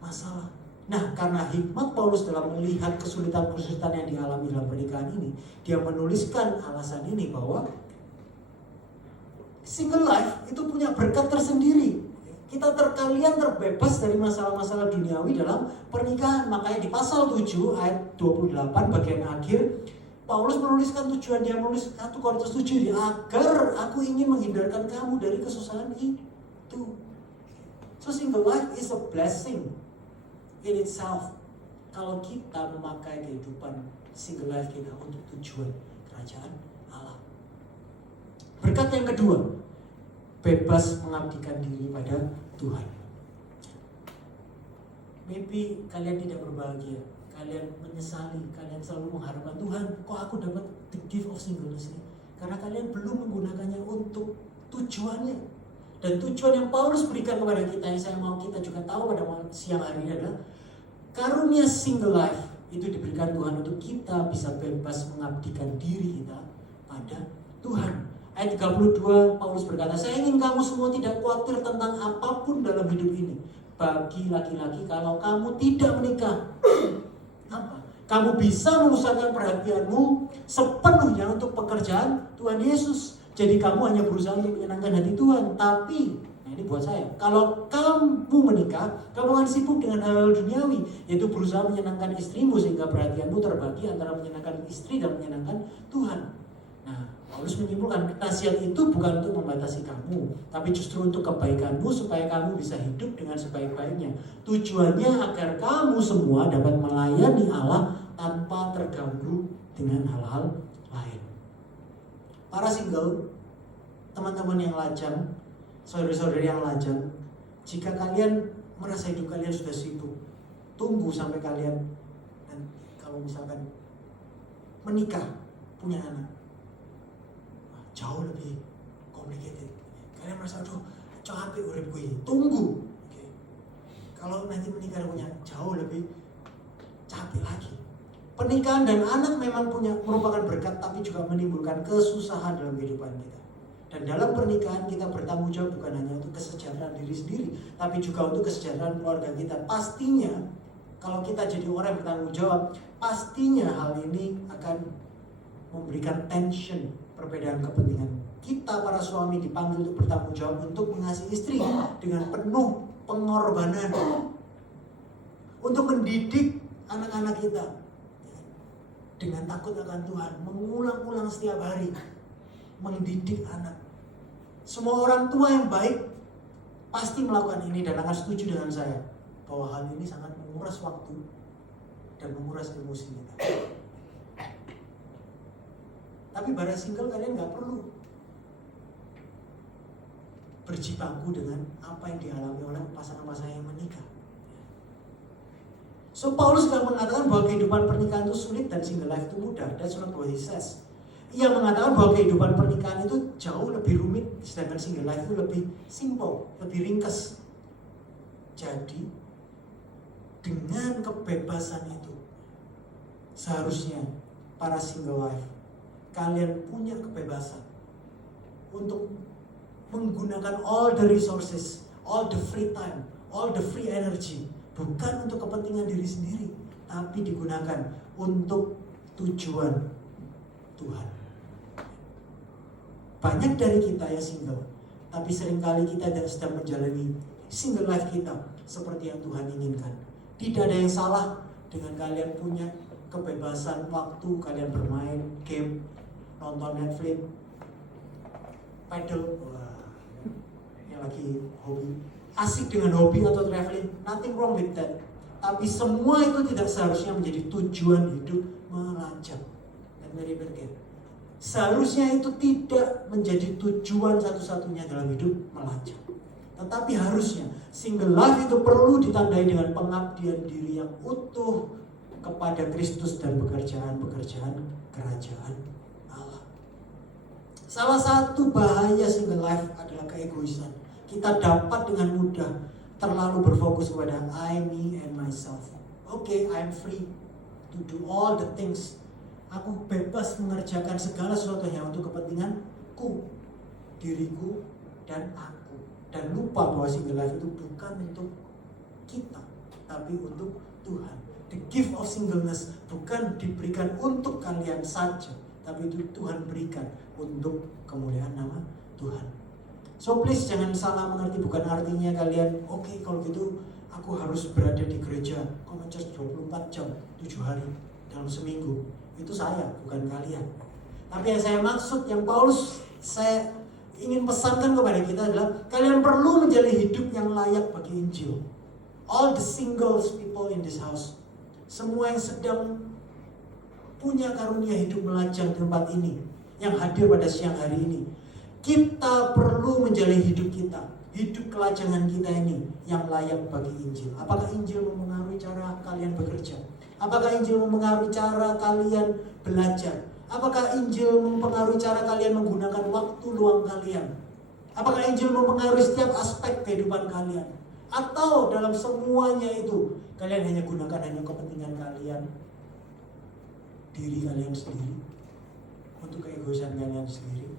masalah. Nah, karena hikmat Paulus dalam melihat kesulitan-kesulitan yang dialami dalam pernikahan ini, dia menuliskan alasan ini bahwa single life itu punya berkat tersendiri. Kita kalian terbebas dari masalah-masalah duniawi dalam pernikahan. Makanya di pasal 7 ayat 28 bagian akhir, Paulus menuliskan tujuan, dia menulis 1 Korintus 7, agar aku ingin menghindarkan kamu dari kesusahan itu. So single life is a blessing in itself. Kalau kita memakai kehidupan single life kita untuk tujuan kerajaan Allah. Berkat yang kedua, bebas mengabdikan diri pada Tuhan. Maybe kalian tidak berbahagia, kalian menyesali, kalian selalu mengharapkan Tuhan, kok aku dapat the gift of singleness ini? Karena kalian belum menggunakannya untuk tujuannya. Dan tujuan yang Paulus berikan kepada kita, yang saya mau kita juga tahu pada siang hari ini adalah karunia single life itu diberikan Tuhan untuk kita bisa bebas mengabdikan diri kita pada Tuhan. Ayat 32 Paulus berkata, saya ingin kamu semua tidak khawatir tentang apapun dalam hidup ini. Bagi laki-laki kalau kamu tidak menikah, apa? Kamu bisa memusatkan perhatianmu sepenuhnya untuk pekerjaan Tuhan Yesus. Jadi kamu hanya berusaha untuk menyenangkan hati Tuhan. Tapi, nah ini buat saya, kalau kamu menikah, kamu akan sibuk dengan hal-hal duniawi, yaitu berusaha menyenangkan istrimu sehingga perhatianmu terbagi antara menyenangkan istri dan menyenangkan Tuhan. Nah, Paulus menyimpulkan nasihat itu bukan untuk membatasi kamu, tapi justru untuk kebaikanmu supaya kamu bisa hidup dengan sebaik-baiknya. Tujuannya agar kamu semua dapat melayani Allah tanpa terganggu dengan hal-hal lain. Para single, teman-teman yang lajang, saudara-saudari yang lajang, jika kalian merasa hidup kalian sudah sibuk, tunggu sampai kalian, dan kalau misalkan menikah, punya anak, jauh lebih complicated. Kalian merasa, aduh capek urip gue ini. Tunggu. Okay. Kalau nanti menikah punya jauh lebih capek lagi. Pernikahan dan anak memang merupakan berkat, tapi juga menimbulkan kesusahan dalam kehidupan kita. Dan dalam pernikahan kita bertanggung jawab bukan hanya untuk kesejahteraan diri sendiri, tapi juga untuk kesejahteraan keluarga kita. Pastinya kalau kita jadi orang yang bertanggung jawab, pastinya hal ini akan memberikan tension, perbedaan kepentingan. Kita para suami dipanggil untuk bertanggung jawab untuk mengasihi istri dengan penuh pengorbanan, untuk mendidik anak-anak kita dengan takut akan Tuhan, mengulang-ulang setiap hari, mendidik anak. Semua orang tua yang baik pasti melakukan ini dan akan setuju dengan saya bahwa hal ini sangat menguras waktu dan menguras emosi kita. Tapi para single, kalian gak perlu berjibaku dengan apa yang dialami oleh pasangan-pasangan yang menikah. So Paulus sedang mengatakan bahwa kehidupan pernikahan itu sulit dan single life itu mudah. That's not what he says. Ia mengatakan bahwa kehidupan pernikahan itu jauh lebih rumit, sedangkan single life itu lebih simple, lebih ringkas. Jadi dengan kebebasan itu, seharusnya para single life, kalian punya kebebasan untuk menggunakan all the resources, all the free time, all the free energy, bukan untuk kepentingan diri sendiri, tapi digunakan untuk tujuan Tuhan. Banyak dari kita ya single, tapi seringkali kita tidak sedang menjalani single life kita seperti yang Tuhan inginkan. Tidak ada yang salah dengan kalian punya kebebasan waktu, kalian bermain game, nonton Netflix, paddle, yang lagi hobi, asik dengan hobi atau traveling, nothing wrong with that. Tapi semua itu tidak seharusnya menjadi tujuan hidup melajang. Dan mari berkata, seharusnya itu tidak menjadi tujuan satu-satunya dalam hidup melajang. Tetapi harusnya single life itu perlu ditandai dengan pengabdian diri yang utuh kepada Kristus dan pekerjaan-pekerjaan kerajaan Allah. Salah satu bahaya single life adalah keegoisan. Kita dapat dengan mudah terlalu berfokus kepada I, me, and myself. Okay, I'm free to do all the things. Aku bebas mengerjakan segala sesuatunya untuk kepentinganku, diriku, dan aku. Dan lupa bahwa single life itu bukan untuk kita, tapi untuk Tuhan. The gift of singleness bukan diberikan untuk kalian saja, tapi itu Tuhan berikan untuk kemuliaan nama Tuhan. So please jangan salah mengerti, bukan artinya kalian oke, kalau gitu aku harus berada di gereja Common Church 24 jam 7 hari dalam seminggu. Itu saya, bukan kalian. Tapi yang saya maksud, yang Paulus saya ingin pesankan kepada kita adalah kalian perlu menjalani hidup yang layak bagi Injil. All the single people in this house, semua yang sedang punya karunia hidup melajang di tempat ini, yang hadir pada siang hari ini, kita perlu menjalani hidup kita, hidup kelajangan kita ini yang layak bagi Injil. Apakah Injil mempengaruhi cara kalian bekerja? Apakah Injil mempengaruhi cara kalian belajar? Apakah Injil mempengaruhi cara kalian menggunakan waktu luang kalian? Apakah Injil mempengaruhi setiap aspek kehidupan kalian? Atau dalam semuanya itu kalian hanya gunakan kepentingan kalian, diri kalian sendiri, untuk keegoisan kalian sendiri?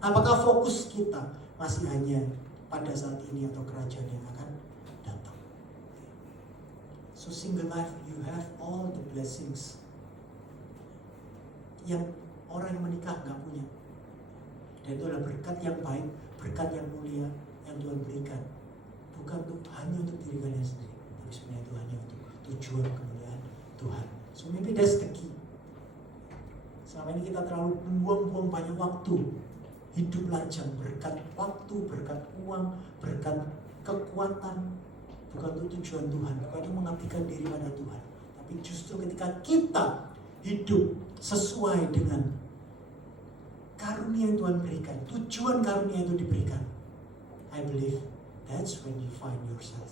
Apakah fokus kita masih hanya pada saat ini atau kerajaan yang akan datang? So single life, you have all the blessings yang orang yang menikah nggak punya. Dan itu adalah berkat yang baik, berkat yang mulia yang Tuhan berikan. Bukan hanya untuk diri kalian sendiri, tapi sebenarnya itu hanya untuk tujuan kemuliaan Tuhan. So maybe that's the key. Selama ini kita terlalu membuang-buang banyak waktu hidup lajang, berkat waktu, berkat uang, berkat kekuatan, bukan untuk tujuan Tuhan, bukan untuk mengabdikan diri pada Tuhan, tapi justru ketika kita hidup sesuai dengan karunia yang Tuhan berikan, tujuan karunia itu diberikan, I believe that's when you find yourself.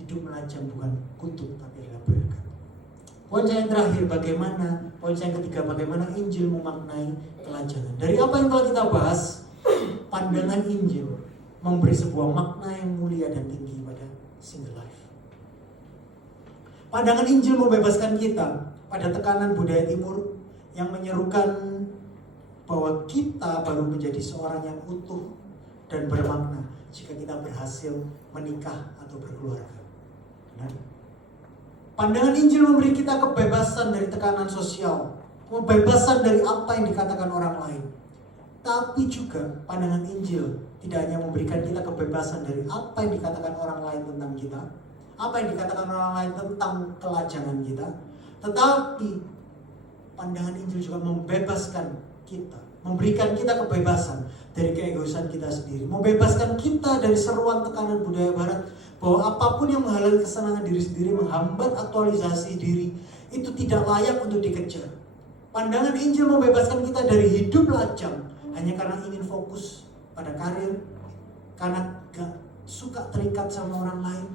Hidup melajang bukan kutuk, tapi adalah berkat. Poin saya yang terakhir, poin saya yang ketiga, bagaimana Injil memaknai kelajangan. Dari apa yang telah kita bahas, pandangan Injil memberi sebuah makna yang mulia dan tinggi pada single life. Pandangan Injil membebaskan kita pada tekanan budaya timur yang menyerukan bahwa kita baru menjadi seorang yang utuh dan bermakna jika kita berhasil menikah atau berkeluarga. Benar? Pandangan Injil memberi kita kebebasan dari tekanan sosial, kebebasan dari apa yang dikatakan orang lain. Tapi juga pandangan Injil tidak hanya memberikan kita kebebasan dari apa yang dikatakan orang lain tentang kita, apa yang dikatakan orang lain tentang kelajangan kita, tetapi pandangan Injil juga membebaskan kita, memberikan kita kebebasan dari keegoisan kita sendiri, membebaskan kita dari seruan tekanan budaya barat bahwa apapun yang menghalangi kesenangan diri sendiri, menghambat aktualisasi diri, itu tidak layak untuk dikejar. Pandangan Injil membebaskan kita dari hidup lajang hanya karena ingin fokus pada karir, karena gak suka terikat sama orang lain.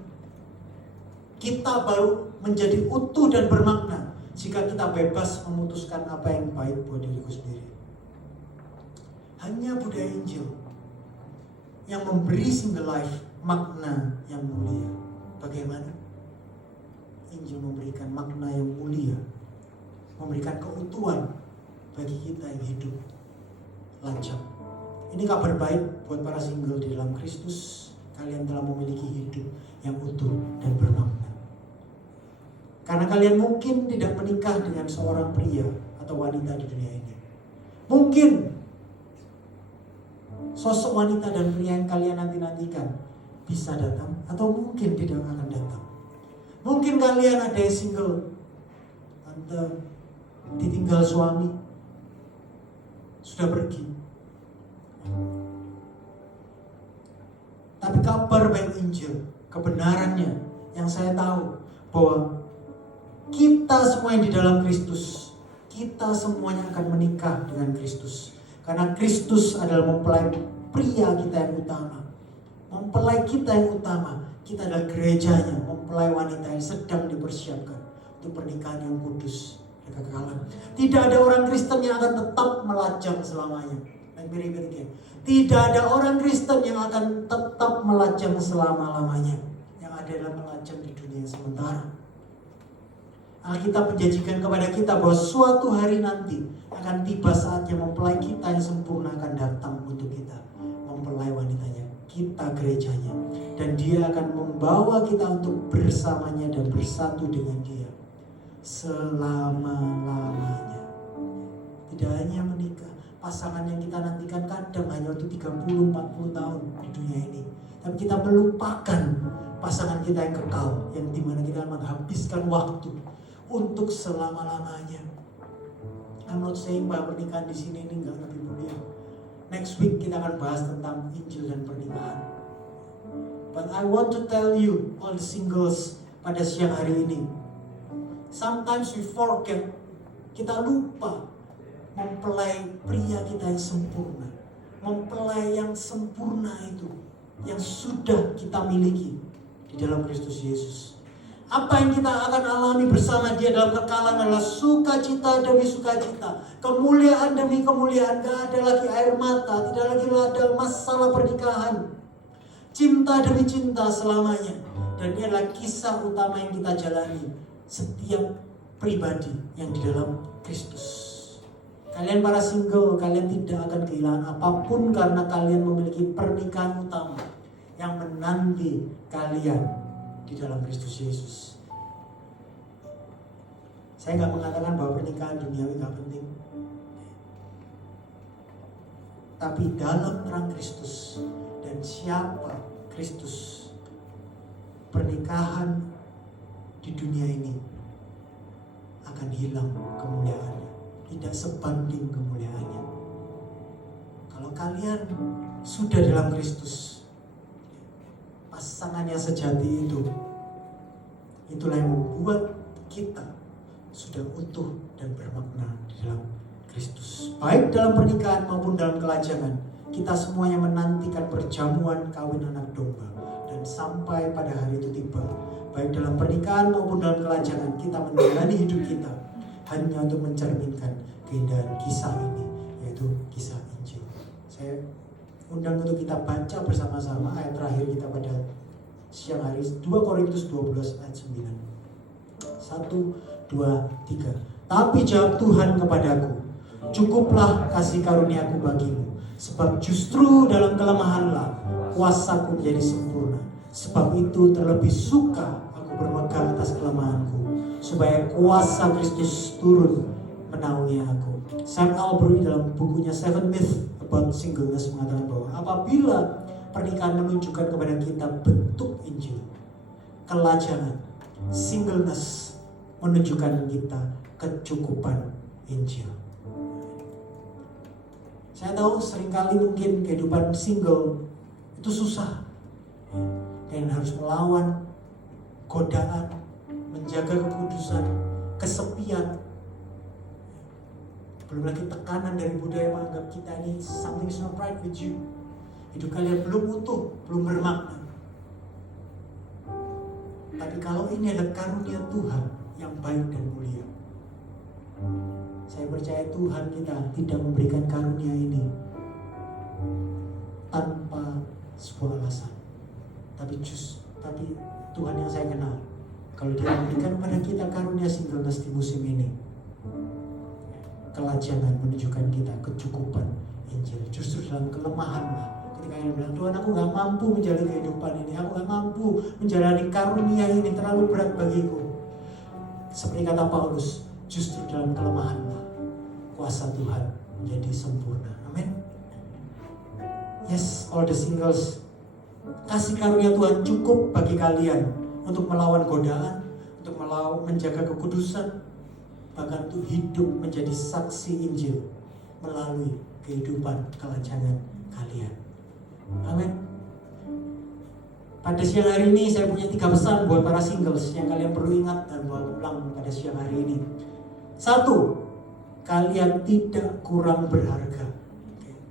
Kita baru menjadi utuh dan bermakna jika kita bebas memutuskan apa yang baik buat diriku sendiri. Hanya budaya Injil yang memberi single life makna yang mulia. Bagaimana? Injil memberikan makna yang mulia, memberikan keutuhan bagi kita yang hidup lajang. Ini kabar baik buat para single di dalam Kristus. Kalian telah memiliki hidup yang utuh dan bermakna. Karena kalian mungkin tidak menikah dengan seorang pria atau wanita di dunia ini. Mungkin sosok wanita dan pria yang kalian nanti-nantikan bisa datang atau mungkin tidak akan datang. Mungkin kalian ada yang single, tante ditinggal suami, sudah pergi. Tapi kabar baik Injil, kebenarannya yang saya tahu bahwa kita semua yang di dalam Kristus, kita semuanya akan menikah dengan Kristus. Karena Kristus adalah mempelai pria kita yang utama, mempelai kita yang utama. Kita adalah gerejanya, mempelai wanita yang sedang dipersiapkan untuk pernikahan yang kudus dan kekekalan. Tidak ada orang Kristen yang akan tetap melajang selamanya. Tidak ada orang Kristen yang akan tetap melajang selama-lamanya. Yang ada adalah melajang di dunia sementara. Alkitab menjanjikan kepada kita bahwa suatu hari nanti akan tiba saatnya mempelai kita yang sempurna akan datang untuk kita, mempelai wanitanya, kita gerejanya, dan dia akan membawa kita untuk bersamanya dan bersatu dengan dia selama-lamanya. Tidak hanya menikah, pasangan yang kita nantikan kadang hanya untuk 30-40 tahun di dunia ini, tapi kita melupakan pasangan kita yang kekal, yang dimana kita menghabiskan waktu untuk selama-lamanya. I'm not saying bahwa pernikahan di sini ini nggak lebih mulia. Next week kita akan bahas tentang Injil dan pernikahan. But I want to tell you, all the singles pada siang hari ini, sometimes we forget, kita lupa mempelai pria kita yang sempurna, mempelai yang sempurna itu, yang sudah kita miliki di dalam Kristus Yesus. Apa yang kita akan alami bersama dia dalam kekalan adalah sukacita demi sukacita, kemuliaan demi kemuliaan. Gak ada lagi air mata, tidak lagi ada masalah pernikahan, cinta demi cinta selamanya. Dan ini adalah kisah utama yang kita jalani setiap pribadi yang di dalam Kristus. Kalian para single, kalian tidak akan kehilangan apapun karena kalian memiliki pernikahan utama yang menanti kalian di dalam Kristus Yesus. Saya nggak mengatakan bahwa pernikahan duniawi nggak penting, tapi dalam terang Kristus dan siapa Kristus, pernikahan di dunia ini akan hilang kemuliaannya, tidak sebanding kemuliaannya. Kalau kalian sudah dalam Kristus, pasangan yang sejati itulah yang membuat kita sudah utuh dan bermakna di dalam Kristus. Baik dalam pernikahan maupun dalam kelajangan, kita semuanya menantikan perjamuan kawin anak domba. Dan sampai pada hari itu tiba, baik dalam pernikahan maupun dalam kelajangan, kita menjalani hidup kita hanya untuk mencerminkan keindahan kisah ini, yaitu kisah Injil. Saya undang untuk kita baca bersama-sama ayat terakhir kita pada siang hari, 2 Korintus 12 ayat 9. 1, 2, 3. Tapi jawab Tuhan kepadaku, cukuplah kasih karuniaku bagimu, sebab justru dalam kelemahanlah kuasaku menjadi sempurna. Sebab itu terlebih suka aku bermegah atas kelemahanku, supaya kuasa Kristus turun menaungi aku. Sam Allberry dalam bukunya 7 Myths About Singleness mengatakan bahwa apabila pernikahan menunjukkan kepada kita bentuk Injil, kelajangan, singleness menunjukkan kita kecukupan Injil. Saya tahu seringkali mungkin kehidupan single itu susah, dan harus melawan godaan, menjaga kekudusan, kesepian. Belum lagi tekanan dari budaya menganggap kita ini something is not right with you. Hidup kalian belum utuh, belum bermakna. Tapi kalau ini adalah karunia Tuhan yang baik dan mulia, saya percaya Tuhan kita tidak memberikan karunia ini tanpa sebuah alasan. Tapi Tuhan yang saya kenal, kalau Dia memberikan kepada kita karunia singleness di musim ini, kelajangan menunjukkan kita kecukupan Injil. Justru dalam kelemahan lah, ketika yang bilang, Tuhan aku gak mampu menjalani kehidupan ini, aku gak mampu menjalani karunia ini, terlalu berat bagiku. Seperti kata Paulus, justru dalam kelemahan lah kuasa Tuhan menjadi sempurna. Amin. Yes, all the singles, kasih karunia Tuhan cukup bagi kalian untuk melawan godaan, untuk menjaga kekudusan, bahkan untuk hidup menjadi saksi Injil melalui kehidupan kelajangan kalian. Amin. Pada siang hari ini saya punya 3 pesan buat para singles yang kalian perlu ingat dan bawa pulang pada siang hari ini. 1, kalian tidak kurang berharga.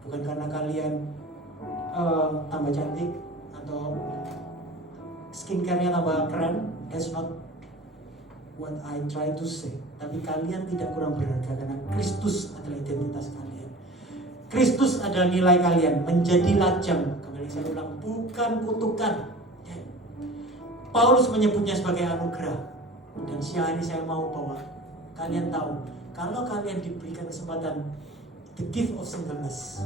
Bukan karena kalian tambah cantik atau skincare-nya tambah keren. That's not what I try to say. Tapi kalian tidak kurang berharga karena Kristus adalah identitas kalian. Kristus adalah nilai kalian, menjadi lajang. Kembali saya ulang, bukan kutukan. Paulus menyebutnya sebagai anugerah. Dan siang ini saya mau bahwa kalian tahu, kalau kalian diberikan kesempatan, the gift of singleness,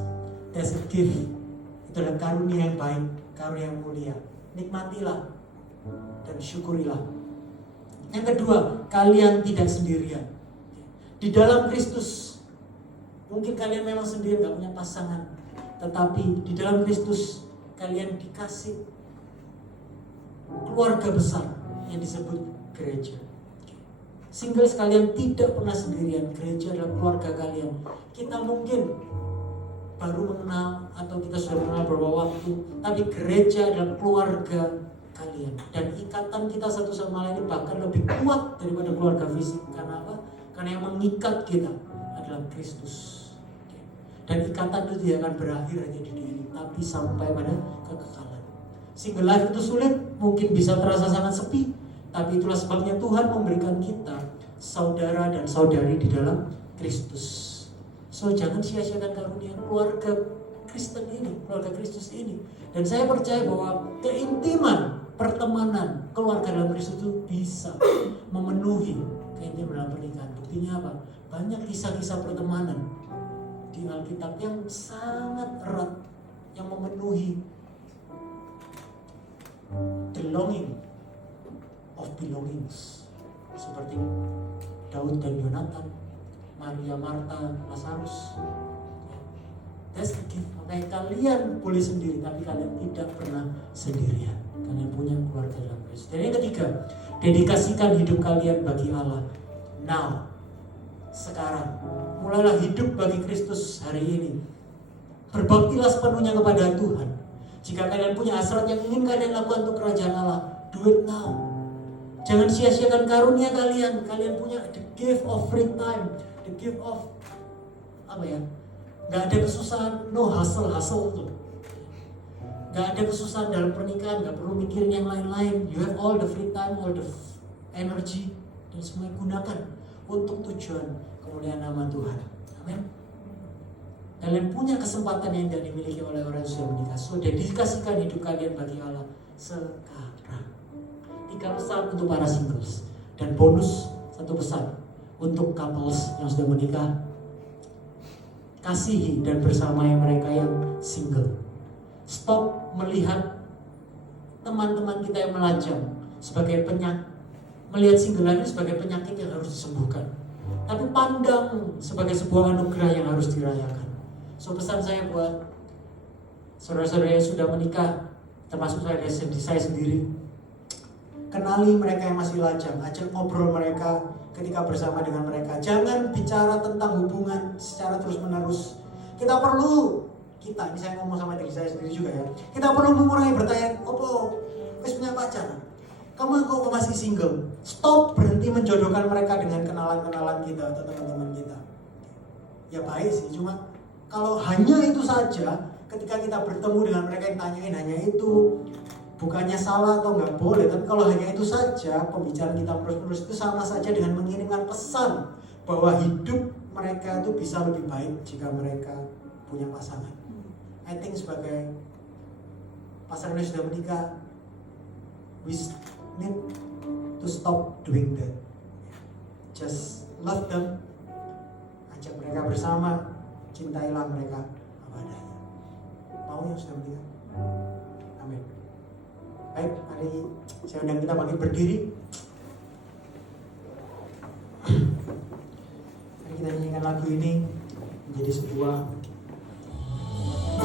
that's a gift. Itu adalah karunia yang baik, karunia yang mulia. Nikmatilah dan syukurilah. Yang kedua, kalian tidak sendirian. Di dalam Kristus, mungkin kalian memang sendiri, gak punya pasangan, tetapi di dalam Kristus kalian dikasih keluarga besar yang disebut gereja. Single sekalian tidak pernah sendirian. Gereja adalah keluarga kalian. Kita mungkin baru mengenal atau kita sudah mengenal beberapa waktu, tapi gereja adalah keluarga kalian. Dan ikatan kita satu sama lain bahkan lebih kuat daripada keluarga fisik. Karena apa? Karena yang mengikat kita adalah Kristus. Dan ikatan itu tidak akan berakhir hanya di dunia ini, tapi sampai pada kekekalan. Single life itu sulit, mungkin bisa terasa sangat sepi, tapi itulah sebabnya Tuhan memberikan kita saudara dan saudari di dalam Kristus. So jangan sia-siakan karunia keluarga Kristen ini, keluarga Kristus ini. Dan saya percaya bahwa keintiman pertemanan keluarga dalam Kristus itu bisa memenuhi keintiman Buktinya dalam pernikahan. Buktinya apa? Banyak kisah-kisah pertemanan di Alkitab yang sangat erat, yang memenuhi the longing of belongings. Seperti Daud dan Yonatan, Maria, Marta, Lazarus. That's the gift. Makanya kalian boleh sendiri, tapi kalian tidak pernah sendirian. Kalian punya keluarga dalam Kristus. Dan yang ketiga, dedikasikan hidup kalian bagi Allah. Now, sekarang, mulailah hidup bagi Kristus hari ini. Berbaktilah sepenuhnya kepada Tuhan. Jika kalian punya hasrat yang ingin kalian lakukan untuk kerajaan Allah, do it now. Jangan sia-siakan karunia kalian. Kalian punya the gift of free time, the gift of Gak ada kesusahan, no hustle tuh. Gak ada kesusahan dalam pernikahan, gak perlu mikirin yang lain-lain. You have all the free time, all the energy, dan semua gunakan untuk tujuan kemuliaan nama Tuhan. Amin. Kalian punya kesempatan yang tidak dimiliki oleh orang yang sudah menikah. So, dedikasikan hidup kalian bagi Allah sekarang. 3 pesan untuk para singles, dan bonus 1 pesan untuk couples yang sudah menikah. Kasihi dan bersamai mereka yang single. Stop melihat teman-teman kita yang melajang sebagai penyakit, melihat single lagi sebagai penyakit yang harus disembuhkan, tapi pandang sebagai sebuah anugerah yang harus dirayakan. So, pesan saya buat saudara-saudara yang sudah menikah, termasuk saya sendiri, kenali mereka yang masih lajang, ajak ngobrol mereka ketika bersama dengan mereka. Jangan bicara tentang hubungan secara terus-menerus. Ini saya ngomong sama diri saya sendiri juga ya. Kita perlu mengurangi bertanya, "Opo, wis punya pacar? Kamu kok masih single?" Stop, berhenti menjodohkan mereka dengan kenalan-kenalan kita atau teman-teman kita. Ya baik sih, cuma kalau hanya itu saja, ketika kita bertemu dengan mereka yang tanyain hanya itu, bukannya salah atau nggak boleh, tapi kalau hanya itu saja, pembicaraan kita terus-menerus itu sama saja dengan mengirimkan pesan bahwa hidup mereka itu bisa lebih baik jika mereka punya pasangan. I think sebagai pasangan yang sudah menikah, we need to stop doing that. Just love them, ajak mereka bersama, cintailah mereka apa adanya. Mau yang sudah menikah? Amin. Baik, mari saya undang kita bangkit berdiri. Mari kita nyanyikan lagu ini menjadi sebuah